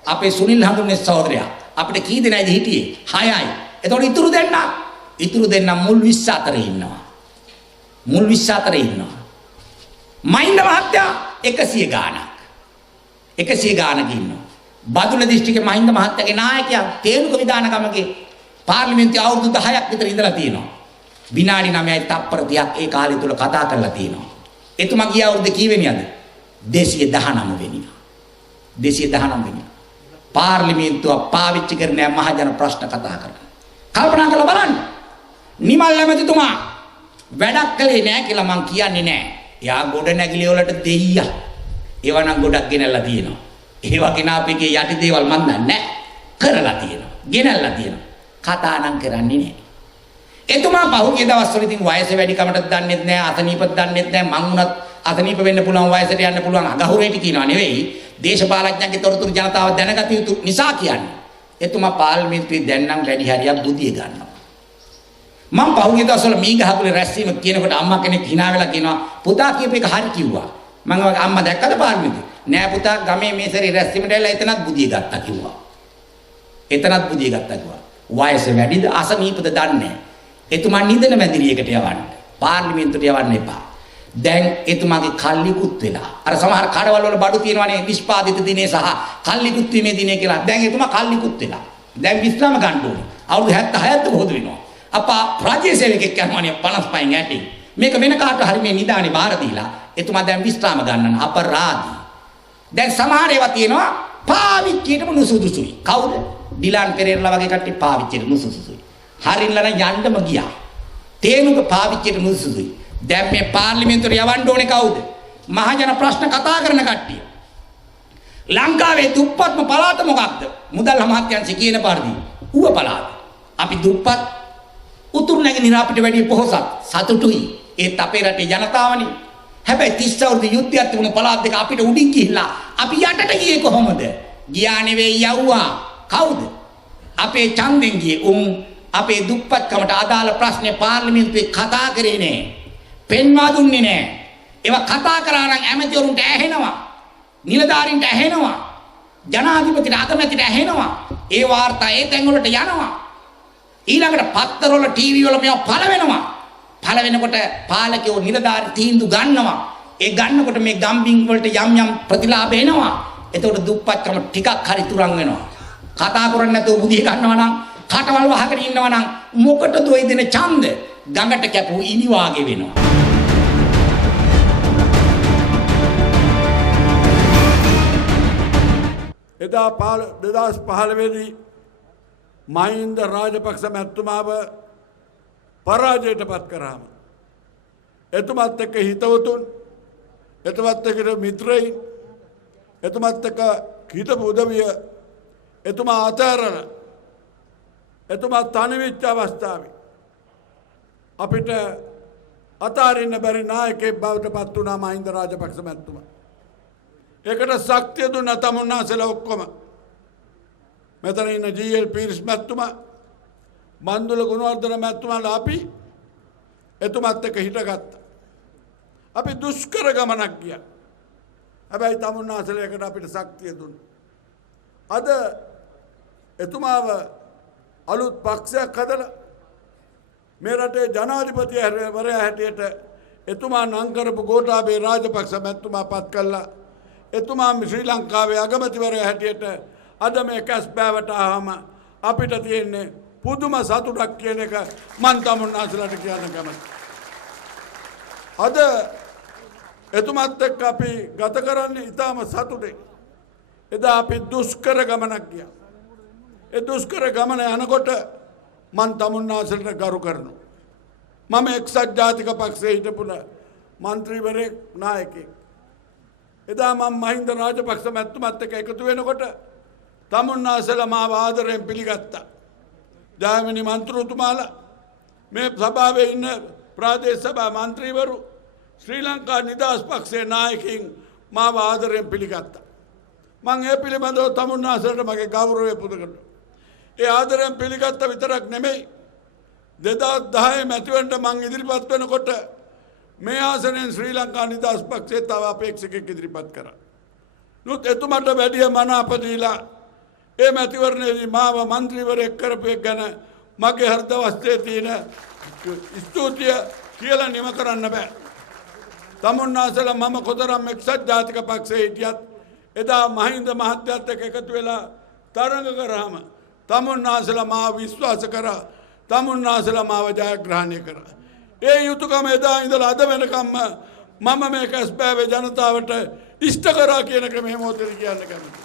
අපේ සුනිල් හඳුන්නේ සහෝදරයා. අපිට කී දෙනායිද හිටියේ? 6යි. එතකොට ඉතුරු දෙන්න මුල් 20 අතරේ ඉන්නවා. මුල් 20 අතරේ ඉන්නවා. මහින්ද මහත්තයා 100 ගාණක්. 100 ගාණක ඉන්නවා. බදුල්ල දිස්ත්‍රික්කේ මහින්ද මහත්තයාගේ නායකයා තේරුක විධානගමගේ පාර්ලිමේන්තුවේ අවුරුදු 10ක් විතර ඉඳලා තියෙනවා. විනාඩි 9යි තප්පර 30ක් ඒ කාලය තුල කතා කරලා තියෙනවා. එතුමා ගිය අවුරුද්දේ කී වෙනියද? 219 වෙනියා. 219 වෙනියා. පාර්ලිමේන්තුව පාවිච්චි කරන්නේ මහජන ප්‍රශ්න කතා කරන. කල්පනා කරලා බලන්න. නිමල් ඇමතිතුමා වැඩක් කළේ නැහැ කියලා මං කියන්නේ නැහැ. එයා ගොඩ නැගිලි වලට දෙයියා. ඒවා නම් ගොඩක් ගෙනල්ලා තියෙනවා. ඒවා කෙනාපේකේ යටි දේවල් මන් දන්නේ නැහැ. කරලා තියෙනවා. ගෙනල්ලා තියෙනවා. කතා නම් කරන්නේ නැහැ. එතුමා පහුගිය දවස්වල ඉතින් වයස වැඩි කමටත් දන්නෙත් නැහැ, අතනීපත් දන්නෙත් නැහැ. මං උනත් අතනීප වෙන්න පුළුවන් වයසට යන්න පුළුවන් අගහුරේටි කියනවා නෙවෙයි. දේශපාලඥයන්ගේ තොරතුරු ජනතාව දැනගත යුතු නිසා කියන්නේ. එතුමා පාර්ලිමේන්තුවේ දැන් නම් වැඩි හරියක් බුදිය ගන්නවා. මම පහුගිය දවස්වල මී ගහකුලේ රැස්වීම කියනකොට අම්මා කෙනෙක් hina වෙලා කියනවා පුතා කියපු එක හරි කිව්වා. මම අම්මා දැක්කද පාර්ලිමේන්තුවේ? නෑ පුතා ගමේ මේ සැරේ රැස්වීමට ඇවිල්ලා එතනත් බුදිය ගත්තා කිව්වා. එතනත් බුදිය ගත්තා කිව්වා. වයස වැඩිද අසනීපද දන්නේ නැහැ. එතුමා නිදන මැදිරියකට යවන්න. පාර්ලිමේන්තුවට යවන්න එපා. දැන් එතුමාගේ කල්ලිකුත් වෙලා. අර සමහර කඩවල වල බඩු තියෙනවානේ නිෂ්පාදිත දිනේ සහ කල්ලිකුත් වීමේ දිනේ කියලා. දැන් එතුමා කල්ලිකුත් වෙලා. දැන් විශ්‍රාම ගන්න ඕනේ. අවුරුදු 76ක් බොහෝ වෙනවා. අපා රාජ්‍ය සේවකෙක් යනවානේ 55න් ඇටි. මේක වෙන කාට හරි මේ නිදානේ බාර දීලා එතුමා දැන් විශ්‍රාම ගන්නන අපරාධී. දැන් සමහර ඒවා තියෙනවා පාවිච්චියටම නුසුදුසුයි. කවුද? ඩිලාන් පෙරේරලා වගේ කට්ටිය පාවිච්චියට නුසුදුසුයි. හරින්ලා යන්නම ගියා. තේනුක පාවිච්චියට නුසුදුසුයි. දැන් මේ පාර්ලිමේන්තුවට යවන්න ඕනේ කවුද? මහජන ප්‍රශ්න කතා කරන කට්ටිය. ලංකාවේ දුප්පත්ම පළාත මොකක්ද? මුදල් අමාත්‍යාංශය කියන පරිදි ඌව පළාත. අපි දුප්පත් උතුරු නැගෙනහිර අපිට වැඩි පොහොසත් සතුටුයි. ඒත් අපේ රටේ ජනතාවනේ. හැබැයි 30 අවුරුදු යුද්ධයක් තිබුණ පළාත් දෙක අපිට උඩින් ගිහිල්ලා අපි යටට ගියේ කොහොමද? ගියා නෙවෙයි යවුවා. කවුද? අපේ ඡන්දෙන් ගියේ උන් අපේ දුප්පත්කමට අදාළ ප්‍රශ්නේ පාර්ලිමේන්තුවේ කතා කරේ නෑ. පෙන්වා දුන්නේ නෑ. ඒවා කතා කරා නම් ඇමතිවරුන්ට ඇහෙනවා. නිලධාරීන්ට ඇහෙනවා. ජනාධිපතිට අගමැතිට ඇහෙනවා. ඒ වාර්තා ඒ තැන් වලට යනවා. ඊළඟට පත්තරවල ටීවී වල මේවා පළ වෙනවා. පළ වෙනකොට පාලකයෝ නිලධාරී තීන්දුව ගන්නවා. ඒ ගන්නකොට මේ ගම්බින් වලට යම් යම් ප්‍රතිලාභ එනවා. එතකොට දුප්පත්කම ටිකක් හරි තුරන් වෙනවා. කතා කරන්නේ නැතුව බුදිය ගන්නවා නම් කටවල් වහගෙන ඉන්නවා නම් මොකටද ඔය දෙන ඡන්ද? ගඟට කැපු ඉනි වාගේ වෙනවා. එදා 2015 දී මහින්ද රාජපක්ෂ මැතිතුමාව පරාජයට පත් කරාම එතුමත් එක්ක හිතවතුන් එතුමත් එක්ක මිත්‍රයින් එතුමත් එක්ක හිතපු උදවිය එතුමා අතහැරන එතුමා තනි වෙච්ච අවස්ථාවේ අපිට අතාරින්න බැරි නායකයෙක් බවට පත් වුණා මහින්ද රාජපක්ෂ මැතිතුමා. ඒකට ශක්තිය දුන්න තමුන්නාසලා ඔක්කොම. මෙතන ඉන්න ජී.එල්. පීරිස් මැතිතුමා, මන්දුල ගුණවර්ධන මැතිතුමාලා අපි එතුමත් එක්ක හිටගත්තා. අපි දුෂ්කර ගමනක් ගියා. හැබැයි තමුන්නාසලා එකට අපිට ශක්තිය දුන්නා. අද එතුමාව අලුත් පක්ෂයක් හදලා මේ රටේ ජනාධිපතිවරයා හැටියට එතුමා නම් කරපු ගෝඨාභය රාජපක්ෂ මැතිතුමා පත් කළා. එතුමා ශ්‍රී ලංකාවේ අගමැතිවරයා හැටියට අද මේ කැස්බෑවට ආවම අපිට තියෙන්නේ පුදුම සතුටක් කියන එක මන් තමුන්නාසලට කියන්න කැමතියි. අද එතුමත් එක්ක අපි ගත කරන්නේ ඉතාම සතුටින්. එදා අපි දුෂ්කර ගමනක් ගියා. ඒ දුෂ්කර ගමන යනකොට මන් තමුන්නාසලට ගරු කරනවා. මම එක්සත් ජාතික පක්ෂයේ හිටපු මන්ත්‍රීවරයෙක් නායකයෙක්. එදා මම මහින්ද රාජපක්ෂ මැතිතුමත් එක්ක එකතු වෙනකොට තමුන්නාසලා මාව ආදරයෙන් පිළිගත්තා. ජයමිනි මන්ත්‍රීතුමාලා මේ සභාවේ ඉන්න ප්‍රාදේශ සභා මන්ත්‍රීවරු ශ්‍රී ලංකා නිදහස් පක්ෂයේ නායකයින් මාව ආදරයෙන් පිළිගත්තා. මම ඒ පිළිබඳව තමුන්නාසලට මගේ ගෞරවය පුද කරනවා. ඒ ආදරයෙන් පිළිගත්ත විතරක් නෙමෙයි 2010 මැතිවරණයට මම ඉදිරිපත් වෙනකොට මේ ආසනයෙන් ශ්‍රී ලංකා නිදහස් පක්ෂයේ තව අපේක්ෂකෙක් ඉදිරිපත් කරා. නුත් එතුමාට වැඩිය මනාප දීලා ඒ මැතිවරණයේදී මාව මන්ත්‍රීවරයෙක් කරපු එක ගැන මගේ හෘද වස්තේ තියෙන ස්තුතිය කියලා නිම කරන්න බෑ. තමුන්නාසලා මම කොතරම් එක්සත් ජාතික පක්ෂයේ හිටියත් එදා මහින්ද මහත්තයත් එක්ක එකතු වෙලා තරඟ කරාම තමුන්නාසලා මාව විශ්වාස කරා. තමුන්නාසලා මාව ජයග්‍රහණය කරා. ඒ යුතුයකම එදා ඉඳලා අද වෙනකම්ම මම මේ කැස්බෑවේ ජනතාවට ඉෂ්ට කරා කියන එක මේ මොහොතේ කියන්න කැමතියි.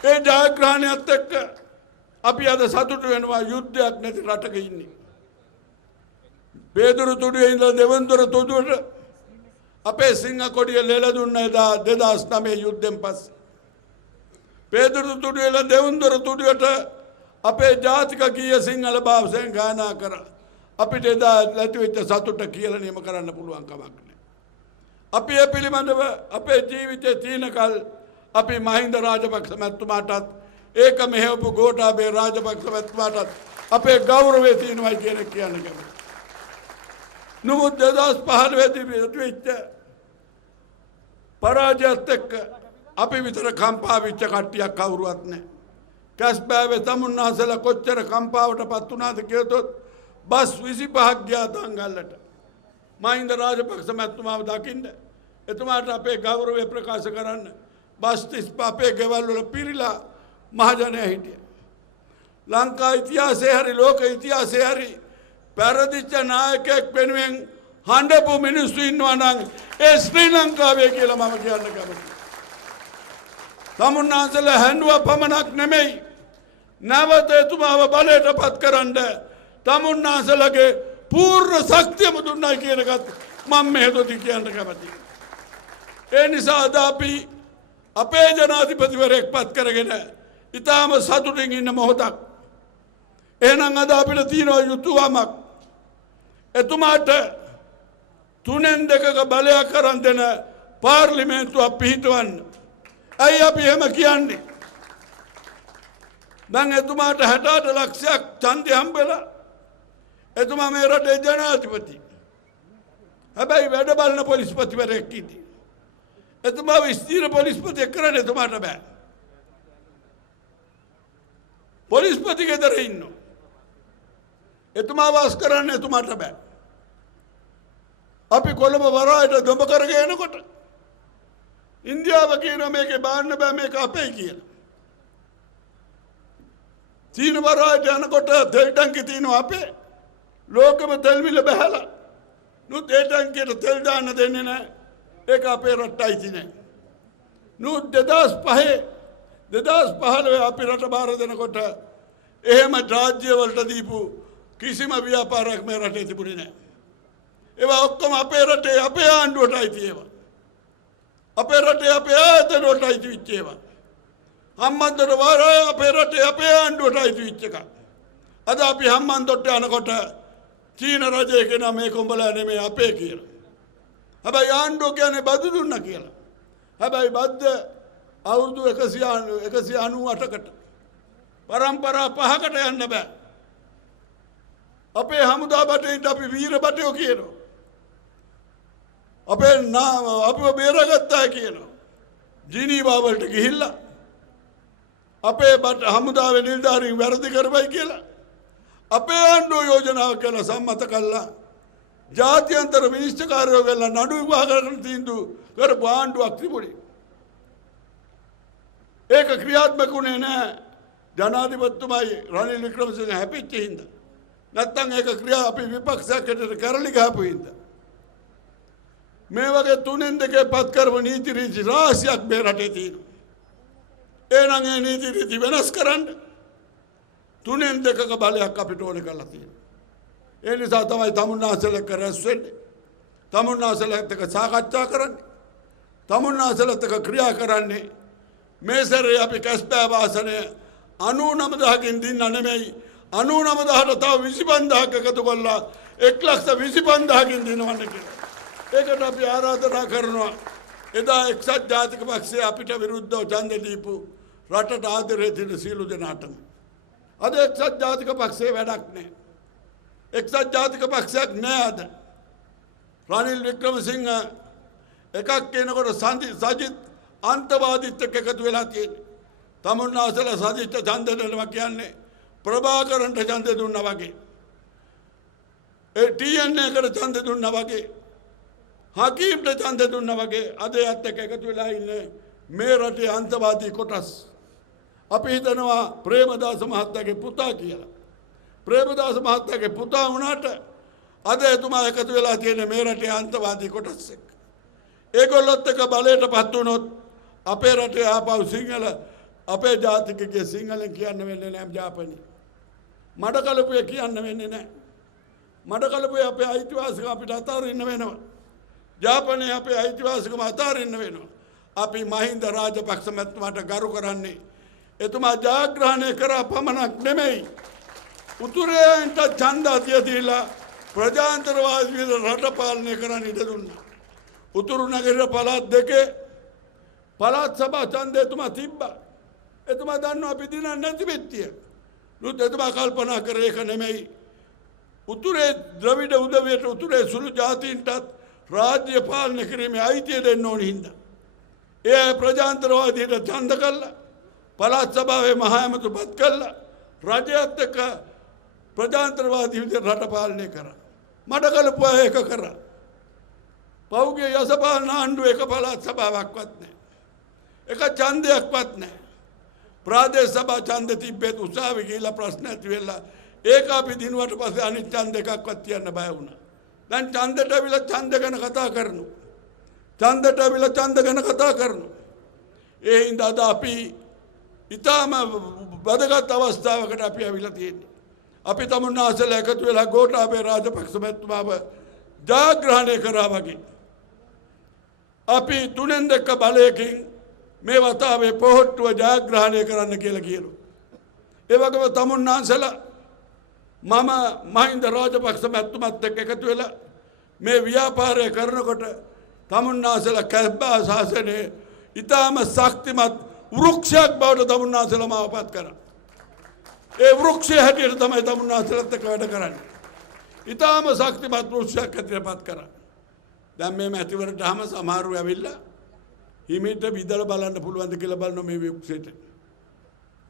ඒ ජයග්‍රහණයත් එක්ක අපි අද සතුටු වෙනවා යුද්ධයක් නැති රටක ඉන්නේ. බේදුරු තුඩුවේ ඉඳලා දෙවන්දොර තුඩුවට අපේ සිංහ කොඩිය ලෙල දුන්න එදා 2009 යුද්ධෙන් පස්සේ. බේදුරු තුඩුවේ ඉඳලා දෙවන්දොර තුඩුවට අපේ ජාතික ගීය සිංහල භාෂෙන් ගායනා කරා. අපිට එදා ලැබිච්ච සතුට කියලා නියම කරන්න පුළුවන් කමක් නැහැ. අපි ඒ පිළිබඳව අපේ ජීවිතයේ තීනකල් අපි මහින්ද රාජපක්ෂ මැතිතුමාටත් ඒක මෙහෙවපු ගෝඨාභය රාජපක්ෂ මැතිතුමාටත් අපේ ගෞරවය තියෙනවා කියන එක කියන්න කැමතියි. නමුත් 2015 දී වෙච්ච පරාජයත් එක්ක අපි විතර කම්පා වෙච්ච කට්ටියක් කවුරුවත් නැහැ. කැස්බෑවේ තමුන්නාසලා කොච්චර කම්පාවට පත් වුණාද කියතොත් බස් 25ක් ගියා දංගල්ලට. මහින්ද රාජපක්ෂ මැතිතුමාව දකින්න එතුමාට අපේ ගෞරවය ප්‍රකාශ කරන්න බස් 35 අපේ ගෙවල් වල පිරීලා මහජනයා හිටියා. ලංකා ඉතිහාසයේ හරි ලෝක ඉතිහාසයේ හරි පෙරදිච්ච නායකයෙක් වෙනුවෙන් හඬපු මිනිස්සු ඉන්නවා නම් ඒ ශ්‍රී ලංකාවේ කියලා මම කියන්න කැමතියි. තමුන්නාසලා හැඬුවා පමණක් නෙමෙයි නැවත එතුමාව බලයට පත් කරන්න තමුන්නාසලගේ පූර්ණ ශක්තියම දුන්නයි කියන එකත් මම මෙහෙදොදි කියන්න කැමතියි. ඒ නිසා අද අපි අපේ ජනාධිපතිවරයෙක් පත් කරගෙන ඉතාම සතුටින් ඉන්න මොහොතක්. එහෙනම් අද අපිට තියෙනවා යුතුයමක්. එතුමාට 3/2 බලයක් කරන් දෙන පාර්ලිමේන්තුවක් පිහිටවන්න. ඇයි අපි එහෙම කියන්නේ? දැන් එතුමාට 68 ලක්ෂයක් ඡන්දය හම්බෙලා එතුමා මේ රටේ ජනාධිපති. හැබැයි වැඩ බලන පොලිස්පතිවරයෙක් ඉන්නේ. එතුමාව ස්ථීර පොලිස්පතියෙක් කරන්න එතුමාට බෑ. පොලිස්පති ගෙදර ඉන්නවා. එතුමා වාස් කරන්න එතුමාට බෑ. අපි කොළඹ වරායට දොඹ කරගෙන එනකොට ඉන්දියාව කියනවා මේකේ බාන්න බෑ මේක අපේ කියලා. චීන වරායට යනකොට තෙල් ටැංකිය තියෙනවා අපේ. ලෝකෙම තෙල් මිල බහැලා. නුත් ඒ ටැංකියට තෙල් දාන්න දෙන්නේ නැහැ. ඒක අපේ රටයි තියෙන්නේ. නුත් 2015 අපි රට බාර දෙනකොට එහෙම රාජ්‍ය වලට දීපු කිසිම ව්‍යාපාරයක් මේ රටේ තිබුණේ නැහැ. ඒවා ඔක්කොම අපේ රටේ අපේ ආණ්ඩුවටයි තියෙනවා. අපේ රටේ අපේ ආයතනවලටයි තිබිච්ච ඒවා. හම්බන්තොට වරාය අපේ රටේ අපේ ආණ්ඩුවටයි තිබිච්ච එක. අද අපි හම්බන්තොට යනකොට චීන රජය කියන මේ කොඹලා නෙමෙයි අපේ කියලා. හැබැයි ආණ්ඩුව කියන්නේ බදු දුන්නා කියලා. හැබැයි බද්ද අවුරුදු 198කට පරම්පරා 5කට යන්න බෑ. අපේ හමුදා බටේට අපි වීර බටයෝ කියනවා. අපේ නාම අපිව බේරගත්තා කියනවා. ජිනීවා වලට ගිහිල්ලා අපේ හමුදාවේ නිලධාරීන් වැරදි කරවයි කියලා අපේ ආණ්ඩුව යෝජනාව කළා සම්මත කළා. ජාත්‍යන්තර විනිශ්චයකාරයෝ වෙලා නඩු විභාග කරන තීන්දුව කරපු ආණ්ඩුවක් තිබුණේ. ඒක ක්‍රියාත්මක වුණේ නැහැ. ජනාධිපතිතුමයි රනිල් වික්‍රමසිංහ හැපිච්ච හින්දා. නැත්තම් ඒක ක්‍රියා අපි විපක්ෂයකට කරලි ගහපු හින්දා. මේ වගේ 3/2 පත් කරපු නීති රීති රාශියක් මේ රටේ තියෙනවා. එහෙනම් ඒ නීති රීති වෙනස් කරන්න 3/2 බලයක් අපිට ඕනේ කරලා තියෙනවා. ඒ නිසා තමයි තමුන්නාසලක රැස් වෙන්නේ. තමුන්නාසලත් එක්ක සාකච්ඡා කරන්නේ. තමුන්නාසලත් එක්ක ක්‍රියා කරන්නේ. මේ සැරේ අපි කැස්බෑ වාසනය 99000කින් දින්න නෙමෙයි 99000ට තව 25000ක් එකතු කරලා 1,25,000කින් දිනවන්න කියලා. ඒකට අපි ආරාධනා කරනවා. එදා එක්සත් ජාතික පක්ෂය අපිට විරුද්ධව ඡන්ද දීපු රටට ආදරේ දෙන සියලු දෙනාටම. අද එක්සත් ජාතික පක්ෂයේ වැඩක් නැහැ. එක්සත් ජාතික පක්ෂයක් නෑ අද. රනිල් වික්‍රමසිංහ එකක් කියනකොට සජිත් අන්තවාදීත් එක්ක එකතු වෙලා තියෙන්නේ. තමුන්නාසල සජිත් ඡන්ද දෙනවා කියන්නේ ප්‍රභාකරන්ට ඡන්ද දුන්නා වගේ. ඒ TN එකට ඡන්ද දුන්නා වගේ. හකීම්ට ඡන්ද දුන්නා වගේ. අද යත් එක්ක එකතු වෙලා ඉන්නේ මේ රටේ අන්තවාදී කොටස්. අපි හිතනවා ප්‍රේමදාස මහත්තයාගේ පුතා කියලා. ප්‍රේමදාස මහත්තයාගේ පුතා වුණාට අද එතුමා එකතු වෙලා තියෙන මේ රටේ අන්තවාදී කොටස් එක්ක. ඒගොල්ලොත් එක්ක බලයටපත් වුණොත් අපේ රටේ ආපහු සිංහල අපේ ජාතිකගේ සිංහලෙන් කියන්න වෙන්නේ නැහැ ජාපනී. මඩකලපුවේ කියන්න වෙන්නේ නැහැ. මඩකලපුවේ අපේ අයිතිවාසිකම් අපිට අතාරින්න වෙනවා. ජාපනයේ අපේ අයිතිවාසිකම අතාරින්න වෙනවා. අපි මහින්ද රාජපක්ෂ මැතිතුමාට ගරු කරන්නේ එතුමා ජයග්‍රහණය කරා පමණක් නෙමෙයි. උතුරේන්ට ඡන්දය දීලා ප්‍රජාතන්ත්‍රවාදී රට පාලනය කරන්න ඉඩ දුන්නා. උතුරු නගර පළාත් දෙකේ පළාත් සභා ඡන්දය එතුමා තිබ්බා. එතුමා දන්නවා අපි දිනන්නේ නැති වෙත්තිය. නුත් එතුමා කල්පනා කරේ ඒක නෙමෙයි. උතුරේ ද්‍රවිඩ උදවියට උතුරේ සුළු ජාතීන්ටත් රාජ්‍ය පාලනය කිරීමේ අයිතිය දෙන්න ඕන හින්දා. ඒ ප්‍රජාතන්ත්‍රවාදීට ඡන්ද කළා. පළාත් සභාවේ මහ ඇමතුපත් කළා. රජයත් එක්ක ප්‍රජාතන්ත්‍රවාදී විදිහට රට පාලනය කරා. මඩකලපුවා ඒක කරා. පෞගේ යසපාලන ආණ්ඩුව එක පළාත් සභාවක්වත් නැහැ. එක ඡන්දයක්වත් නැහැ. ප්‍රාදේශ සභා ඡන්ද තිබ්බෙත් උසාවි ගිහිල්ලා ප්‍රශ්න ඇති වෙලා ඒක අපි දිනුවට පස්සේ අනිත් ඡන්ද එකක්වත් තියන්න බය වුණා. දැන් ඡන්දට අවිලා ඡන්ද ගැන කතා කරනවා. ඡන්දට අවිලා ඡන්ද ගැන කතා කරනවා. ඒ හින්දා අද අපි ඊටම වැදගත් අවස්ථාවකට අපි අවිලා තියෙන්නේ. අපි තමුන්නාසල එකතු වෙලා ගෝඨාභය රාජපක්ෂ මැතිතුමාව ජයග්‍රහණය කරා වගේ අපි තුනෙන් දෙක බලයකින් මේ වතාවේ පොහොට්ටුව ජයග්‍රහණය කරන්න කියලා කියනවා. ඒ වගේම තමුන්නාන්සලා මම මහින්ද රාජපක්ෂ මැතිතුමත් එක්ක එකතු වෙලා මේ ව්‍යාපාරය කරනකොට තමුන්නාන්සලා කැස්බා ශාසනයේ ඊටම ශක්තිමත් වෘක්ෂයක් බවට තමුන්නාන්සලා මාවපත් කරා. ඒ වෘක්ෂය හැටියට තමයි තමුන්නාන්සලාත් එක්ක වැඩ කරන්නේ. ඊටම ශක්තිමත් වෘක්ෂයක් හැටියට පත් කරා. දැන් මේ මැතිවරණට හැම සමහරව ඇවිල්ලා හිමිට විදලා බලන්න පුළුවන්ද කියලා බලනවා මේ වෘක්ෂයට.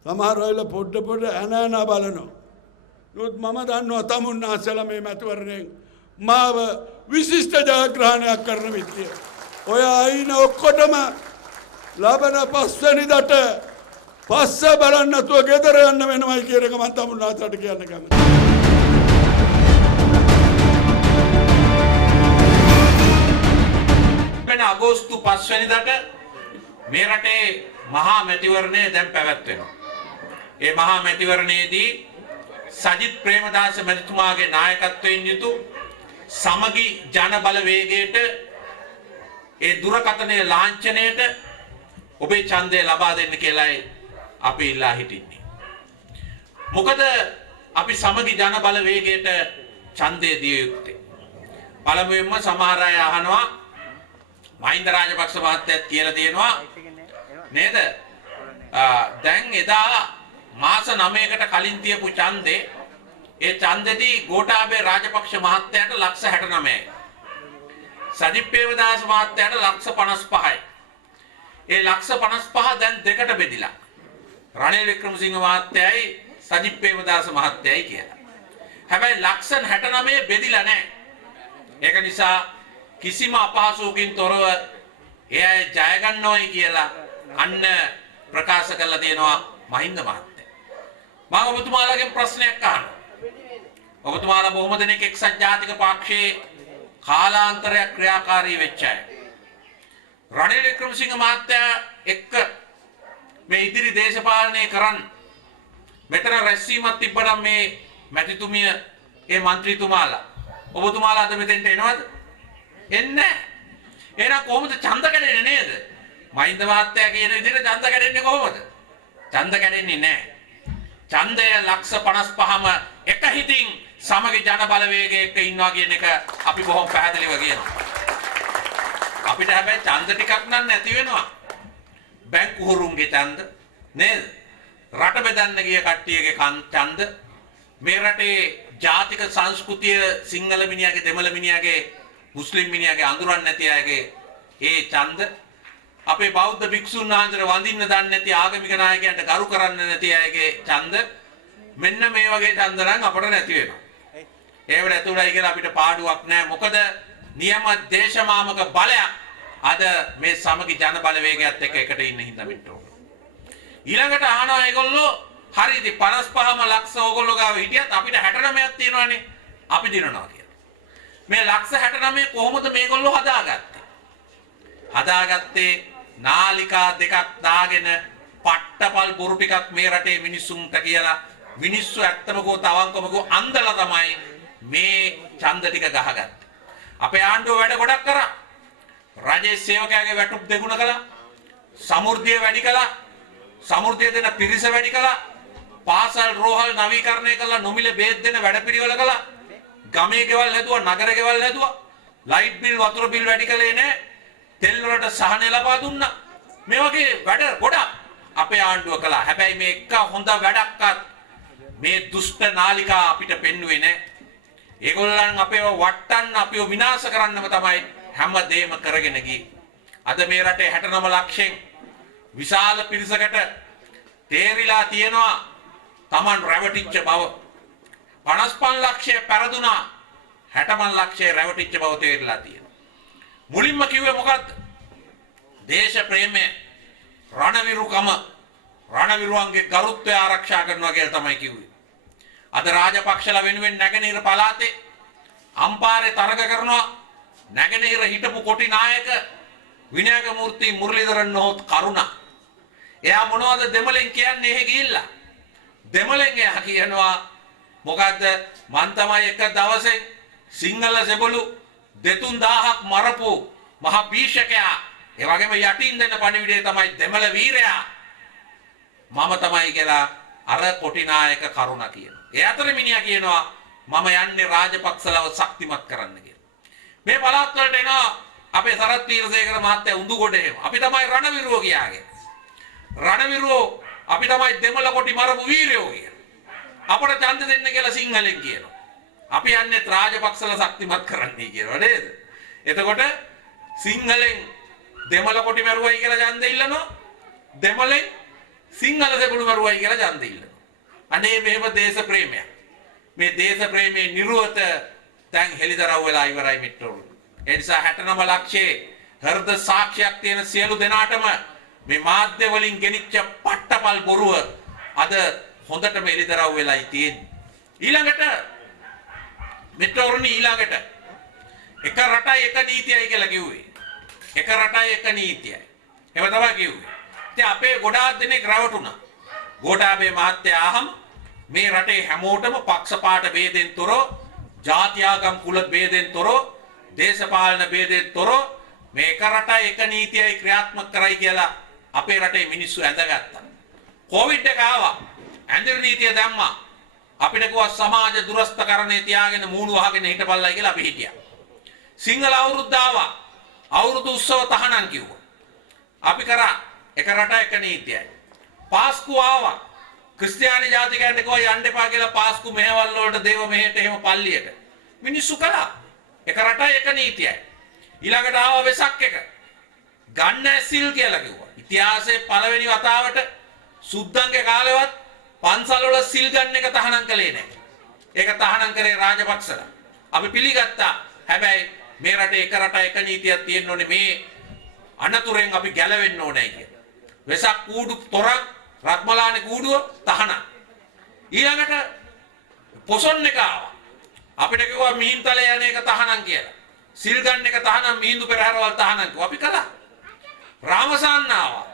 සමහර අය පොඩ ඇන බලනවා. නමුත් මම දන්නවා තමුන්නාන්සලා මේ මැතිවරණයෙන් මාව විශිෂ්ට ජයග්‍රහණයක් කරන විදිය. ඔය අයින ඔක්කොටම ලබන 5 වෙනිදාට පස්ස බලන්න නැතුව ගෙදර යන්න වෙනවයි කියන එක මම තමුන්නාන්සලාට කියන්න කැමතියි. අගෝස්තු 5 වෙනිදාට මේ රටේ මහා මැතිවරණය දැන් පැවැත්වෙනවා. ඒ මහා මැතිවරණයේදී සජිත් ප්‍රේමදාස මැතිතුමාගේ නායකත්වයෙන් යුතු සමගි ජන බලවේගයට ඒ දුරකථනයේ ලාංඡනයට ඔබේ ඡන්දය ලබා දෙන්න කියලායි අපි ඉල්ලා හිටින්නේ. මොකද අපි සමගි ජන බලවේගයට ඡන්දය දිය යුත්තේ. පළමුවෙන්ම සමහර අය අහනවා මහින්ද රාජපක්ෂ මහත්තයත් කියලා තියෙනවා නේද? දැන් එදා මාස 9කට කලින් තියපු ඡන්දේ ඒ ඡන්දෙදී ගෝඨාභය රාජපක්ෂ මහත්තයාට ලක්ෂ 69යි. සජිත් ප්‍රේමදාස මහත්තයාට ලක්ෂ 55යි. ඒ ලක්ෂ 55 දැන් දෙකට බෙදිලා. රනිල් වික්‍රමසිංහ මහත්තයයි සජිත් ප්‍රේමදාස මහත්තයයි කියලා. හැබැයි ලක්ෂ 69 බෙදිලා නැහැ. ඒක නිසා කිසිම අපහසුවකින් තොරව එයා ජය ගන්නවයි කියලා අන්න ප්‍රකාශ කරලා තියෙනවා මහින්ද මහත්තයා. මම ඔබතුමාලාගෙන් ප්‍රශ්නයක් අහනවා. ඔබතුමාලා බොහොම දෙනෙක් එක්සත් ජාතික පක්ෂයේ කාලාන්තරයක් ක්‍රියාකාරී වෙච්ච අය. රනිල් වික්‍රමසිංහ මහත්තයා එක්ක මේ ඉදිරි දේශපාලනය කරන්න මෙතන රැස්වීමක් තිබ්බනම් මේ මැතිතුමිය ඒ മന്ത്രിතුමාලා ඔබතුමාලා අද මෙතෙන්ට එනවද? එන්නේ. එහෙනම් කොහොමද ඡන්ද කැඩෙන්නේ නේද? මහින්ද මහත්තයා කියන විදිහට ඡන්ද කැඩෙන්නේ කොහොමද? ඡන්ද කැඩෙන්නේ නැහැ. ඡන්දය ලක්ෂ 55ම එක හිතින් සමගි ජන බලවේගයක ඉන්නවා කියන එක අපි බොහොම පැහැදිලිව කියනවා. අපිට හැබැයි ඡන්ද ටිකක් නම් නැති වෙනවා. බැංකු හුරුන්ගේ ඡන්ද නේද? රට බෙදන්න ගිය කට්ටියගේ ඡන්ද මේ රටේ ජාතික සංස්කෘතිය සිංහල මිනිහාගේ දෙමළ මිනිහාගේ මුස්ලිම් මිනිහාගේ අඳුරන්නේ නැති අයගේ ඒ ඡන්ද අපේ බෞද්ධ භික්ෂුන් වහන්සේට වඳින්න දන්නේ නැති ආගමික නායකයන්ට ගරු කරන්න නැති අයගේ ඡන්ද මෙන්න මේ වගේ ඡන්ද නම් අපට නැති වෙනවා. ඒව නැතුණයි කියලා අපිට පාඩුවක් නැහැ. මොකද නියම දේශමාමක බලයක් අද මේ සමගි ජන බලවේගයත් එක්ක එකට ඉන්න හින්දා වෙන්න ඕන. ඊළඟට අහනවා ඒගොල්ලෝ හරි ඉතින් 55ම ලක්ෂ ඕගොල්ලෝ ගාව හිටියත් අපිට 69ක් තියෙනවානේ. අපි දිනනවා කියලා. මේ ලක්ෂ 69 කොහොමද මේගොල්ලෝ හදාගත්තේ? හදාගත්තේ නාලිකා දෙකක් දාගෙන පට්ටපල් බොරු ටිකක් මේ රටේ මිනිස්සුන්ට කියලා මිනිස්සු ඇත්තම කෝ තවංකම කෝ අන්දලා තමයි මේ ඡන්ද ටික ගහගත්තේ. අපේ ආණ්ඩුව වැඩ ගොඩක් කරා. රජයේ සේවකයාගේ වැටුප් දෙගුණ කළා. සමෘද්ධිය වැඩි කළා. සමෘද්ධිය දෙන පිරිස වැඩි කළා. පාසල් රෝහල් නවීකරණය කළා. නොමිලේ බේත් දෙන වැඩපිළිවෙල කළා. ගමේ ගෙවල් හැදුවා, නගර ගෙවල් හැදුවා. ලයිට් බිල් වතුර බිල් වැඩි කළේ නැහැ. තෙල් වලට සහන ලබා දුන්නා. මේ වගේ වැඩ ගොඩක් අපේ ආණ්ඩුව කළා. හැබැයි මේ එක හොඳ වැඩක්වත් මේ දුෂ්ට නාලිකා අපිට පෙන්වුවේ නැහැ. ඒගොල්ලන් අපේව වට්ටන්න, අපිව විනාශ කරන්නම තමයි හැමදේම කරගෙන ගියේ. අද මේ රටේ 69 ලක්ෂෙන් විශාල පිරිසකට තේරිලා තියෙනවා Taman රැවටිච්ච බව. 55 ලක්ෂය පෙරදුනා, 65 ලක්ෂය රැවටිච්ච බව තේරිලා තියෙනවා. මුලින්ම කිව්වේ මොකද්ද? දේශ ප්‍රේමය, රණවිරුකම, රණවිරුවන්ගේ ගරුත්වය ආරක්ෂා කරනවා කියලා තමයි කිව්වේ. අද රාජපක්ෂලා වෙනුවෙන් නැගෙනහිර පළාතේ අම්පාරේ තරග කරනවා. නැගෙනහිර හිටපු කොටි නායක විනයක මූර්ති මුරලීධරන් නොහොත් කරුණා. එයා මොනවද දෙමළෙන් කියන්නේ එහෙ ගිහිල්ලා? දෙමළෙන් එයා කියනවා මොකද්ද? මං තමයි එක දවසේ සිංහල සෙබළු 2000ක් මරපු මහ භීෂකයා ඒ වගේම යටින් දෙන පණිවිඩය තමයි දෙමළ වීරයා මම තමයි කියලා අර කොටිනායක කරුණ කියනවා. ඒ අතර මිනිහා කියනවා මම යන්නේ රාජපක්ෂලව ශක්තිමත් කරන්න කියලා. මේ පළාත් වලට එනවා අපේ සරත් වීරසේකර මහත්තයා උඳුගොඩ එහෙම. අපි තමයි රණවිරුව කියාගේ. රණවිරුව අපි තමයි දෙමළ කොටි මරපු වීරයෝ කියලා. අපට ඡන්ද දෙන්න කියලා සිංහලෙන් කියනවා. අපි යන්නේ රාජපක්ෂල ශක්තිමත් කරන්නයි කියනවා නේද? එතකොට සිංහලෙන් දෙමළ කොටි මරුවයි කියලා ඡන්ද ඉල්ලනවා. දෙමළෙන් සිංහල දෙගුළු මරුවයි කියලා ඡන්ද ඉල්ලනවා. අනේ මේව දේශ ප්‍රේමයක්. මේ දේශ ප්‍රේමයේ නිර්වත දැන් හෙලිදරව් වෙලා ඉවරයි මිත්‍රවරු. ඒ නිසා 69 ලක්ෂයේ හෘද සාක්ෂියක් තියෙන සියලු දෙනාටම මේ මාධ්‍ය වලින් ගෙනිච්ච පට්ටපල් බොරුව අද හොඳටම හෙලිදරව් වෙලායි තියෙන්නේ. ඊළඟට මිත්‍රවරුනි ඊළඟට එක රටයි එක නීතියයි කියලා කිව්වේ. එක රටයි එක නීතියයි. එහෙම තමයි කිව්වේ. ඉතින් අපේ ගොඩාක් දෙනෙක් රවටුණා. ගෝඨාභය මහත්තයා අහම මේ රටේ හැමෝටම පක්ෂපාත ભેදෙන් තොරව, ජාත්‍යාගම් කුල ભેදෙන් තොරව, දේශපාලන ભેදෙන් තොරව මේ එක රටයි එක නීතියයි ක්‍රියාත්මක කරයි කියලා අපේ රටේ මිනිස්සු ඇඳගත්තා. කොවිඩ් එක ආවා. ඇඳිරි නීතිය දැම්මා. අපිට කිව්වා සමාජ දුරස්ථකරණේ තියාගෙන මූණු වහගෙන හිටපල්ලයි කියලා අපි හිටියා. සිංහල අවුරුද්ද ආවා. අවුරුදු උත්සව තහනම් කිව්වා. අපි කරා එක රට එක නීතියයි. පාස්කු ආවා. ක්‍රිස්තියානි ජාතිකයන්ට කිව්වා යන්න එපා කියලා පාස්කු මෙහෙවල් වලට දේව මෙහෙට එහෙම පල්ලියට. මිනිස්සු කළා. එක රට එක නීතියයි. ඊළඟට ආවා වෙසක් එක. ගන්න ඇසිල් කියලා කිව්වා. ඉතිහාසයේ පළවෙනි වතාවට සුද්දන්ගේ කාලෙවත් පන්සල් වල සිල් ගන්න එක තහනම් කළේ නැහැ. ඒක තහනම් කරේ රාජපක්ෂලා. අපි පිළිගත්තා. හැබැයි මේ රටේ එක රට එක නීතියක් තියෙන්න ඕනේ මේ අනතුරෙන් අපි ගැලවෙන්න ඕනේ කියලා. වෙසක් කූඩු තොරන් රත්මලානේ කූඩුව තහනම්. ඊළඟට පොසොන් එක ආවා. අපිට කිව්වා මිහින්තලේ යන එක තහනම් කියලා. සිල් ගන්න එක තහනම් මිහිඳු පෙරහැරවල් තහනම් කිව්වා. අපි කළා. රාමසන්න ආවා.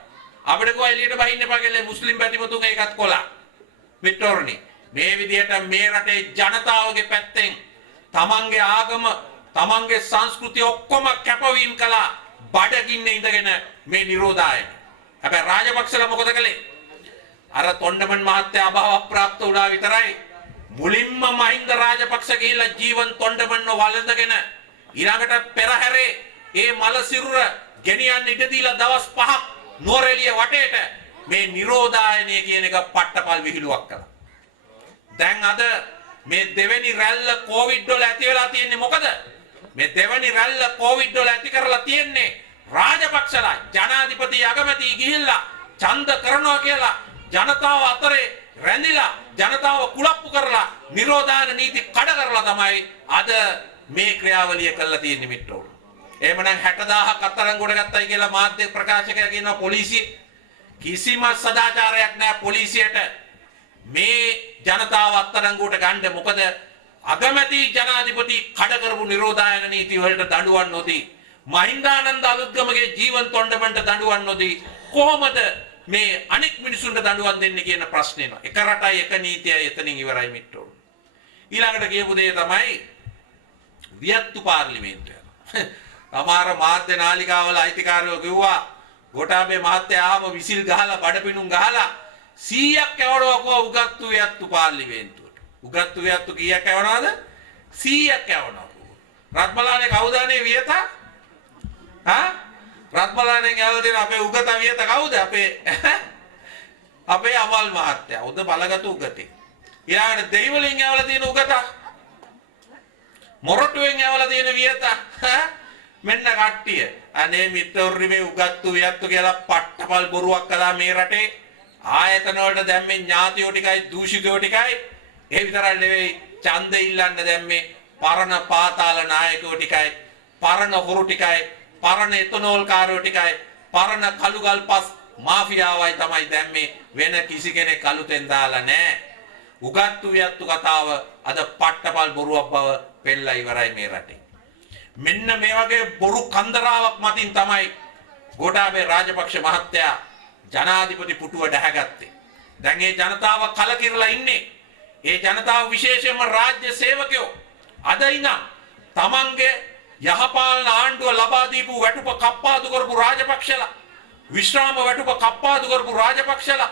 අපිට කිව්වා එළියට බහින්න එපා කියලා මුස්ලිම් පැතිමතුන් ඒකත් කොලා. මිත්‍රෝර්ණි මේ විදිහට මේ රටේ ජනතාවගේ පැත්තෙන් තමන්ගේ ආගම තමන්ගේ සංස්කෘතිය ඔක්කොම කැපවීම කළා බඩගින්නේ ඉඳගෙන මේ නිරෝධායන. හැබැයි රාජපක්ෂලා මොකද කළේ? අර තොණ්ඩමන් මහත්තයා අභාව ප්‍රාප්ත වුණා විතරයි මුලින්ම මහින්ද රාජපක්ෂ ගිහිල්ලා ජීවන් තොණ්ඩමන්ව වළඳගෙන ඊළඟට පෙරහැරේ ඒ මල සිරුර ගෙනියන්න ඉඩ දීලා දවස් 5ක් නුවරඑළිය වටේට මේ නිරෝධායනය කියන එක පට්ටපල් විහිළුවක් කළා. දැන් අද මේ දෙවෙනි රැල්ල කොවිඩ් වල ඇති වෙලා තියෙන්නේ මොකද? මේ දෙවෙනි රැල්ල කොවිඩ් වල ඇති කරලා තියෙන්නේ රාජපක්ෂලා ජනාධිපති අගමැති ගිහිල්ලා ඡන්ද කරනවා කියලා ජනතාව අතරේ රැඳිලා ජනතාව කුලප්පු කරලා නිරෝධායන නීති කඩ කරලා තමයි අද මේ ක්‍රියාවලිය කළා තියෙන්නේ මිත්‍රවරු. එහෙමනම් 60000ක් අත්අඩංගුවට ගත්තයි කියලා මාධ්‍ය ප්‍රකාශකයා කියනවා පොලිසිය කිසිම සදාචාරයක් නැහැ පොලිසියට මේ ජනතාව අත්අඩංගුවට ගන්න. මොකද අගමැති ජනාධිපති කඩ කරපු නිරෝධායන නීති වලට දඬුවම් නොදී මහින්දානන්ද අලුත්ගමගේ ජීවන් තොණ්ඩමන්ට දඬුවම් නොදී කොහොමද මේ අනෙක් මිනිසුන්ට දඬුවම් දෙන්නේ කියන ප්‍රශ්නේ නෝ. එක රටයි එක නීතියයි එතනින් ඉවරයි මිත්‍රෝ. ඊළඟට කියපු දේ තමයි වියත්තු පාර්ලිමේන්තුව. තමාර මාධ්‍ය නාලිකාවල අයිතිකාරයෝ කිව්වා ගෝඨාභය මහත්තයා ආවම විසිල් ගහලා බඩපිනුම් ගහලා 100ක් යවනවා උගත්තු වියත්තු පාර්ලිමේන්තුවට. උගත්තු වියත්තු කීයක් යවනවද? 100ක් යවනවා. රත්මලානේ කවුද අනේ වියතා? රත්මලානේ ගාව දෙන අපේ උගත වියත කවුද? අපේ අමල් මහත්තයා. උද බලගත් උගතේ. ඊළඟට දෙයිවලින් යවලා තියෙන උගත. මොරටුවෙන් යවලා තියෙන වියත. මෙන්න කට්ටිය. අනේ මිත්‍රවරුනි මේ උගත්තු වියත්තු කියලා පට්ටපල් බොරුවක් කළා මේ රටේ. ආයතන වලට දැම්මේ ඥාතියෝ ටිකයි දූෂිතයෝ ටිකයි. ඒ විතරක් නෙවෙයි ඡන්ද ඉල්ලන්න දැම්මේ පරණ පාතාල නායකයෝ ටිකයි, පරණ හොරු ටිකයි, පරණ එතනෝල් කාරයෝ ටිකයි, පරණ කළුගල්පස් මාෆියාවයි තමයි දැම්මේ. වෙන කිසි කෙනෙක් අලුතෙන් දාලා නැහැ. උගත්තු වියත්තු කතාව අද පට්ටපල් බොරුවක් බව පෙන්නලා ඉවරයි මේ රටේ. මෙන්න මේ වගේ බොරු කන්දරාවක් මතින් තමයි ගෝඨාභය රාජපක්ෂ මහත්තයා ජනාධිපති පුටුව දැහැගත්තේ. දැන් මේ ජනතාව කලකිරලා ඉන්නේ. ඒ ජනතාව විශේෂයෙන්ම රාජ්‍ය සේවකයෝ අද ඉඳන් තමන්ගේ යහපාලන ආණ්ඩුව ලබා දීපු වැටුප කප්පාදු කරපු රාජපක්ෂලා, විශ්‍රාම වැටුප කප්පාදු කරපු රාජපක්ෂලා,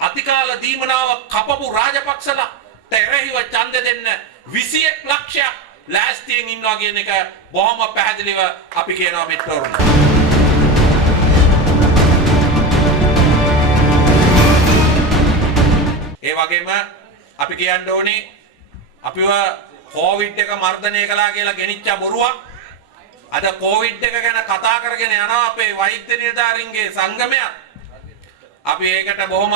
අතිකාල දීමනාව කපපු රාජපක්ෂලා එරෙහිව ඡන්ද දෙන්න 21 ලක්ෂයක් ලෑස්තියෙන් ඉන්නවා කියන එක බොහොම පැහැදිලිව අපි කියනවා මිත්‍රවරුනි. ඒ වගේම අපි කියන්න ඕනේ අපිව කොවිඩ් එක මර්ධනය කළා කියලා ගෙනිච්ච බොරුවක් අද කොවිඩ් එක ගැන කතා කරගෙන යනවා අපේ වෛද්‍ය නිලධාරීන්ගේ සංගමය. අපි ඒකට බොහොම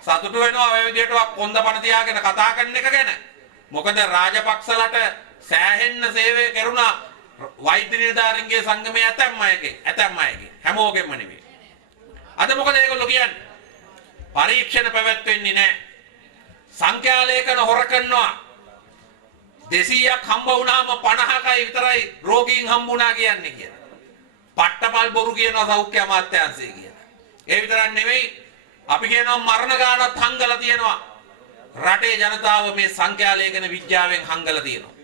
සතුටු වෙනවා ඔය විදිහට කොන්දපණ තියාගෙන කතා කරන එක ගැන. මොකද රාජපක්ෂලට සෑහෙන්න සේවය කරුණා වෛද්‍ය නිලධාරීන්ගේ සංගමයේ ඇතැම් අයගේ හැමෝගෙම නෙවෙයි. අද මොකද ඒගොල්ලෝ කියන්නේ? පරීක්ෂණ පැවැත්වෙන්නේ නැහැ. සංඛ්‍යා ලේඛන හොර කරනවා. 200ක් හම්බ වුණාම 50කයි විතරයි රෝගීන් හම්බුණා කියන්නේ කියලා. පට්ටපල් බොරු කියනවා සෞඛ්‍ය අමාත්‍යාංශය කියලා. ඒ විතරක් නෙවෙයි අපි කියනවා මරණ ගානක් හංගලා තියෙනවා. රටේ ජනතාව මේ සංඛ්‍යා ලේඛන විද්‍යාවෙන් හංගලා තියෙනවා.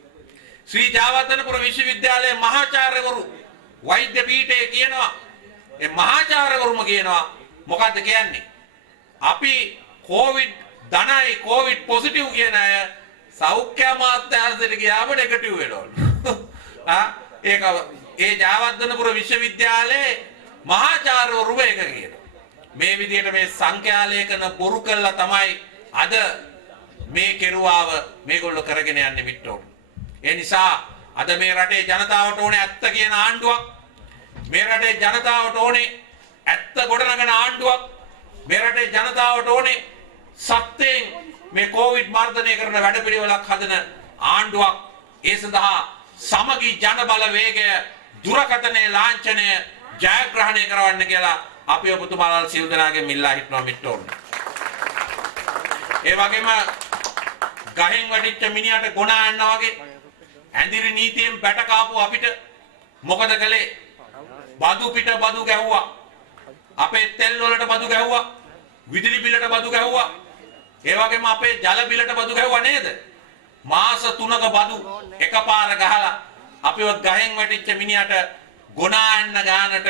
ශ්‍රී ජයවර්ධනපුර විශ්වවිද්‍යාලයේ මහාචාර්යවරු වෛද්‍ය පීඨයේ කියනවා ඒ මහාචාර්යවරුම කියනවා මොකද්ද කියන්නේ? අපි කොවිඩ් ධනයි කොවිඩ් පොසිටිව් කියන අය සෞඛ්‍ය අමාත්‍යාංශයට ගියාම නෙගටිව් වෙනවලු. ඒක ඒ ජයවර්ධනපුර විශ්වවිද්‍යාලයේ මහාචාර්යවරු මේක කියනවා. මේ විදිහට මේ සංඛ්‍යා ලේඛන බොරු කළා තමයි අද මේ කෙරුවාව මේගොල්ලෝ කරගෙන යන්නේ මිත්‍රෝනි. ඒ නිසා අද මේ රටේ ජනතාවට ඕනේ ඇත්ත කියන ආණ්ඩුවක්. මේ රටේ ජනතාවට ඕනේ ඇත්ත ගොඩනගන ආණ්ඩුවක්. මේ රටේ ජනතාවට ඕනේ සත්‍යයෙන් මේ කොවිඩ් මර්ධනය කරන වැඩපිළිවෙලක් හදන ආණ්ඩුවක්. ඒ සඳහා සමගි ජන බල වේගය දුරකථනයේ ලාංඡනය ජයග්‍රහණය කරවන්න කියලා අපි ඔබතුමාලා සියලු දෙනාගෙන් ඉල්ලා හිටනවා මිත්‍රෝනි. ඒ වගේම ගහෙන් වැටිච්ච මිනිහට ගොනා යනවා වගේ ඇඳිරි නීතියෙන් බැට කාපු අපිට මොකද කළේ? බදු පිට බදු ගැහුවා. අපේ තෙල් වලට බදු ගැහුවා. විදුලි බිලට බදු ගැහුවා. ඒ වගේම අපේ ජල බිලට බදු ගැහුවා නේද? මාස 3ක බදු එකපාර ගහලා අපිව ගහෙන් වැටිච්ච මිනිහට ගොනා යන්න ගානට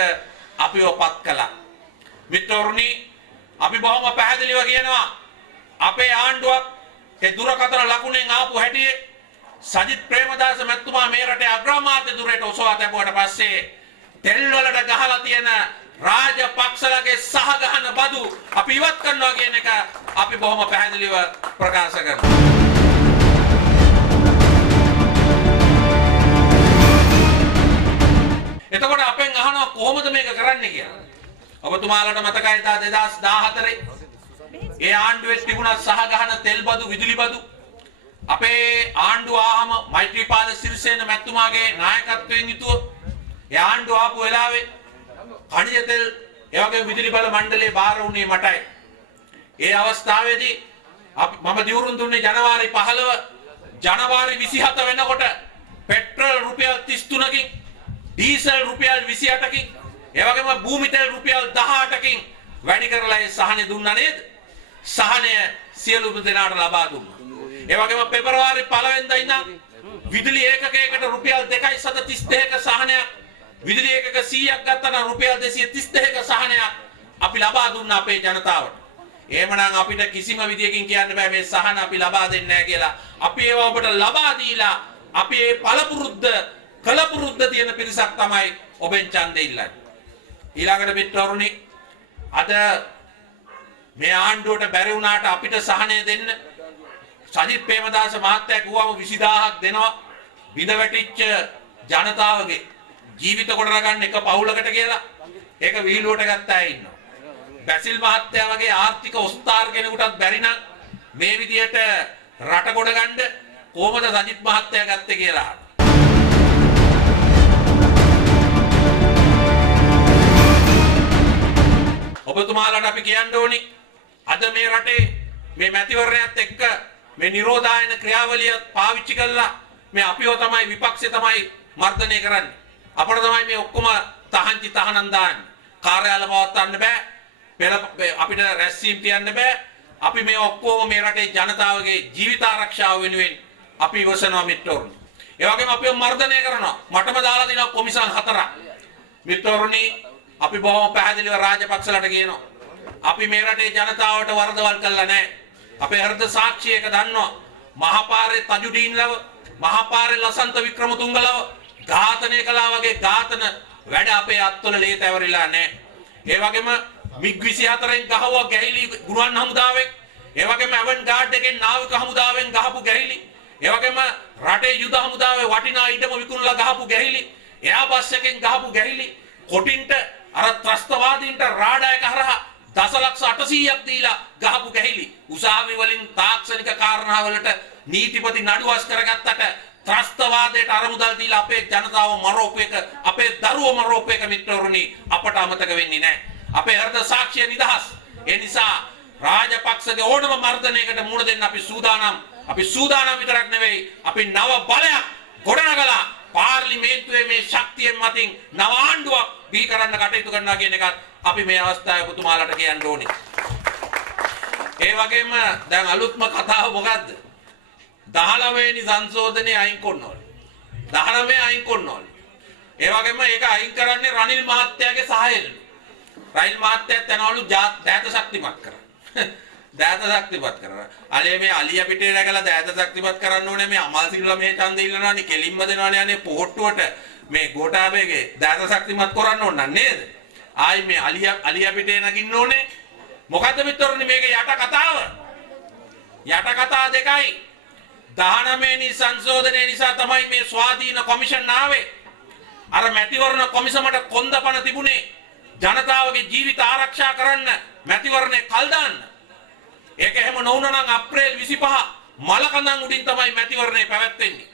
අපිව පත් කළා. මිත්‍රවරුනි අපි බොහොම පැහැදිලිව කියනවා අපේ ආණ්ඩුවක් ඒ දුරකථන ලකුණෙන් ආපු හැටියේ සජිත් ප්‍රේමදාස මැතිතුමා මේ රටේ අග්‍රාමාත්‍ය දුරේට ඔසවා තැබුවට පස්සේ තෙල් වලට ගහලා තියෙන රාජපක්ෂලගේ සහගහන බදු අපි ඉවත් කරනවා කියන එක අපි බොහොම පැහැදිලිව ප්‍රකාශ කරනවා. එතකොට අපෙන් අහනවා කොහොමද මේක කරන්නේ කියලා. ඔබතුමාලට මතකයි 2014 ඒ ආණ්ඩුවේ තිබුණා සහගහන තෙල් බදු විදුලි බදු. අපේ ආණ්ඩුව ආවම මෛත්‍රීපාල සිරිසේන මැතිතුමාගේ නායකත්වයෙන් යුතුව ඒ ආණ්ඩුව ආපු වෙලාවේ खनिज तेल ඒ වගේ විදුලි බල මණ්ඩලයේ බාර වුණේ මටයි. ඒ අවස්ථාවේදී මම දිවුරුම් දුන්නේ ජනවාරි 15 ජනවාරි 27 වෙනකොට පෙට්‍රල් රුපියල් 33කින් ඩීසල් රුපියල් 28කින් ඒ වගේම භූමි තෙල් රුපියල් 18කින් වැඩි කරලා ඒ සහනේ දුන්නා නේද? සහනය සියලුම දෙනාට ලබා දුන්නා. ඒ වගේම පෙබරවාරි 1 වෙනිදා ඉඳන් විදුලි ඒකකයකට රුපියල් 2.32ක සහනයක් විදුලි ඒකක 100ක් ගත්තා නම් රුපියල් 232ක සහනයක් අපි ලබා දුන්නා අපේ ජනතාවට. එහෙමනම් අපිට කිසිම විදියකින් කියන්න බෑ මේ සහන අපි ලබා දෙන්නේ නැහැ කියලා. අපි ඒවා ඔබට ලබා දීලා අපි මේ කලපුරුද්ද තියෙන පිරිසක් තමයි ඔබෙන් ඡන්දෙ ඉල්ලන්නේ. ඊළඟට මිත්‍රවරුනි අද මේ ආණ්ඩුවට බැරි වුණාට අපිට සහනය දෙන්න සජිත් ප්‍රේමදාස මහත්තයා කිව්වම 20000ක් දෙනවා බිඳ වැටිච්ච ජනතාවගේ ජීවිත ගොඩනගන්න එක පවුලකට කියලා. ඒක විහිළුවට ගත්ත අය ඉන්නවා. බැසිල් මහත්තයා වගේ ආර්ථික ඔස්තාර් කෙනෙකුටත් බැරි නම් මේ විදියට රට ගොඩ ගන්න කොහොමද සජිත් මහත්තයා ගත්තේ කියලා. ඔබතුමාලාට අපි කියන්න ඕනි අද මේ රටේ මේ මැතිවරණයත් එක්ක මේ නිරෝධායන ක්‍රියාවලිය පාවිච්චි කළා මේ අපිව තමයි විපක්ෂය තමයි මර්ධනය කරන්නේ. අපිට තමයි මේ ඔක්කොම තහංචි තහනම් දාන්නේ. කාර්යාල පවත්වන්න බෑ. අපිට රැස්වීම් තියන්න බෑ. අපි මේ ඔක්කොම මේ රටේ ජනතාවගේ ජීවිත ආරක්ෂාව වෙනුවෙන් අපි ඉවසනවා මිත්‍රවරුනි. ඒ වගේම අපිව මර්ධනය කරනවා. මටම දාලා දෙනවා කොමිසම් 4ක්. මිත්‍රවරුනි අපි බොහොම පැහැදිලිව රාජපක්ෂලට කියනවා. අපි මේ රටේ ජනතාවට වරදවල් කළා නැහැ. අපේ හෘද සාක්ෂියක දන්නවා. මහපාරේ තජුඩීන්ලව, මහපාරේ ලසන්ත වික්‍රමතුංගලව ඝාතනය කළා වගේ ඝාතන වැඩ අපේ අත්වල ලේ තැවරිලා නැහැ. ඒ වගේම මිග් 24න් ගහුවා ගැහිලි ගුවන් හමුදාවෙන්. ඒ වගේම ඇවන් ගාඩ් එකෙන් නාවික හමුදාවෙන් ගහපු ගැහිලි. ඒ වගේම රටේ යුද හමුදාවේ වටිනා ඉඩම විකුණලා ගහපු ගැහිලි. එයාබස් එකෙන් ගහපු ගැහිලි. කොටින්ට අර ත්‍රස්තවාදීන්ට රාඩායක හරහා දසලක්ෂ 800ක් දීලා ගහපු ගැහිලි. උසාවි වලින් තාක්ෂණික කාරණාවලට නීතිපති නඩුවස් කරගත්තට ත්‍රස්තවාදයට අරමුදල් දීලා අපේ ජනතාව මරෝපු එක, අපේ දරුවෝ මරෝපු එක මිත්‍රවරුනි අපට අමතක වෙන්නේ නැහැ. අපේ හෘද සාක්ෂිය නිදහස්. ඒ නිසා රාජපක්ෂගේ ඕනම මර්ධනයකට මුහුණ දෙන්න අපි සූදානම්. අපි සූදානම් විතරක් නෙවෙයි අපි නව බලයක් ගොඩනගලා පාර්ලිමේන්තුවේ මේ ශක්තියෙන් මතින් නව ආණ්ඩුවක් බිහි කරන්න කටයුතු කරනවා කියන එකත් අපි මේ අවස්ථාවේ පුතුමාලට කියන්න ඕනේ. ඒ වගේම දැන් අලුත්ම කතාව මොකද්ද? 19 වෙනි සංශෝධනයේ අයින් කරනවා. 19 අයින් කරනවා. ඒ වගේම ඒක අයින් කරන්නේ රනිල් මහත්තයාගේ සහායලු. රනිල් මහත්තයාත් යනවලු දෑත ශක්තිමත් කරන්න. දෑත ශක්තිමත් කරන්න. අනේ මේ අලියා පිටේ නැගලා දෑත ශක්තිමත් කරන්න ඕනේ මේ අමල් සිල්වා මේ ඡන්දෙ ඉල්ලනවානේ කෙලින්ම දෙනවානේ අනේ පොහට්ටුවට මේ ගෝඨාභයගේ දෑත ශක්තිමත් කරන්න ඕන නේද? ආයි මේ අලියා පිටේ නගින්න ඕනේ. මොකද්ද මිත්‍රෝනි මේකේ යට කතාව? යට කතා දෙකයි. 19 වෙනි සංශෝධනය නිසා තමයි මේ ස්වාධීන කොමිෂන් ආවේ. අර මැතිවරණ කොමිසමට කොන්දපණ තිබුණේ ජනතාවගේ ජීවිත ආරක්ෂා කරන්න මැතිවරණේ කල් දාන්න. ඒක එහෙම නොවුනා නම් අප්‍රේල් 25 මලකඳන් උඩින් තමයි මැතිවරණේ පැවැත්වෙන්නේ.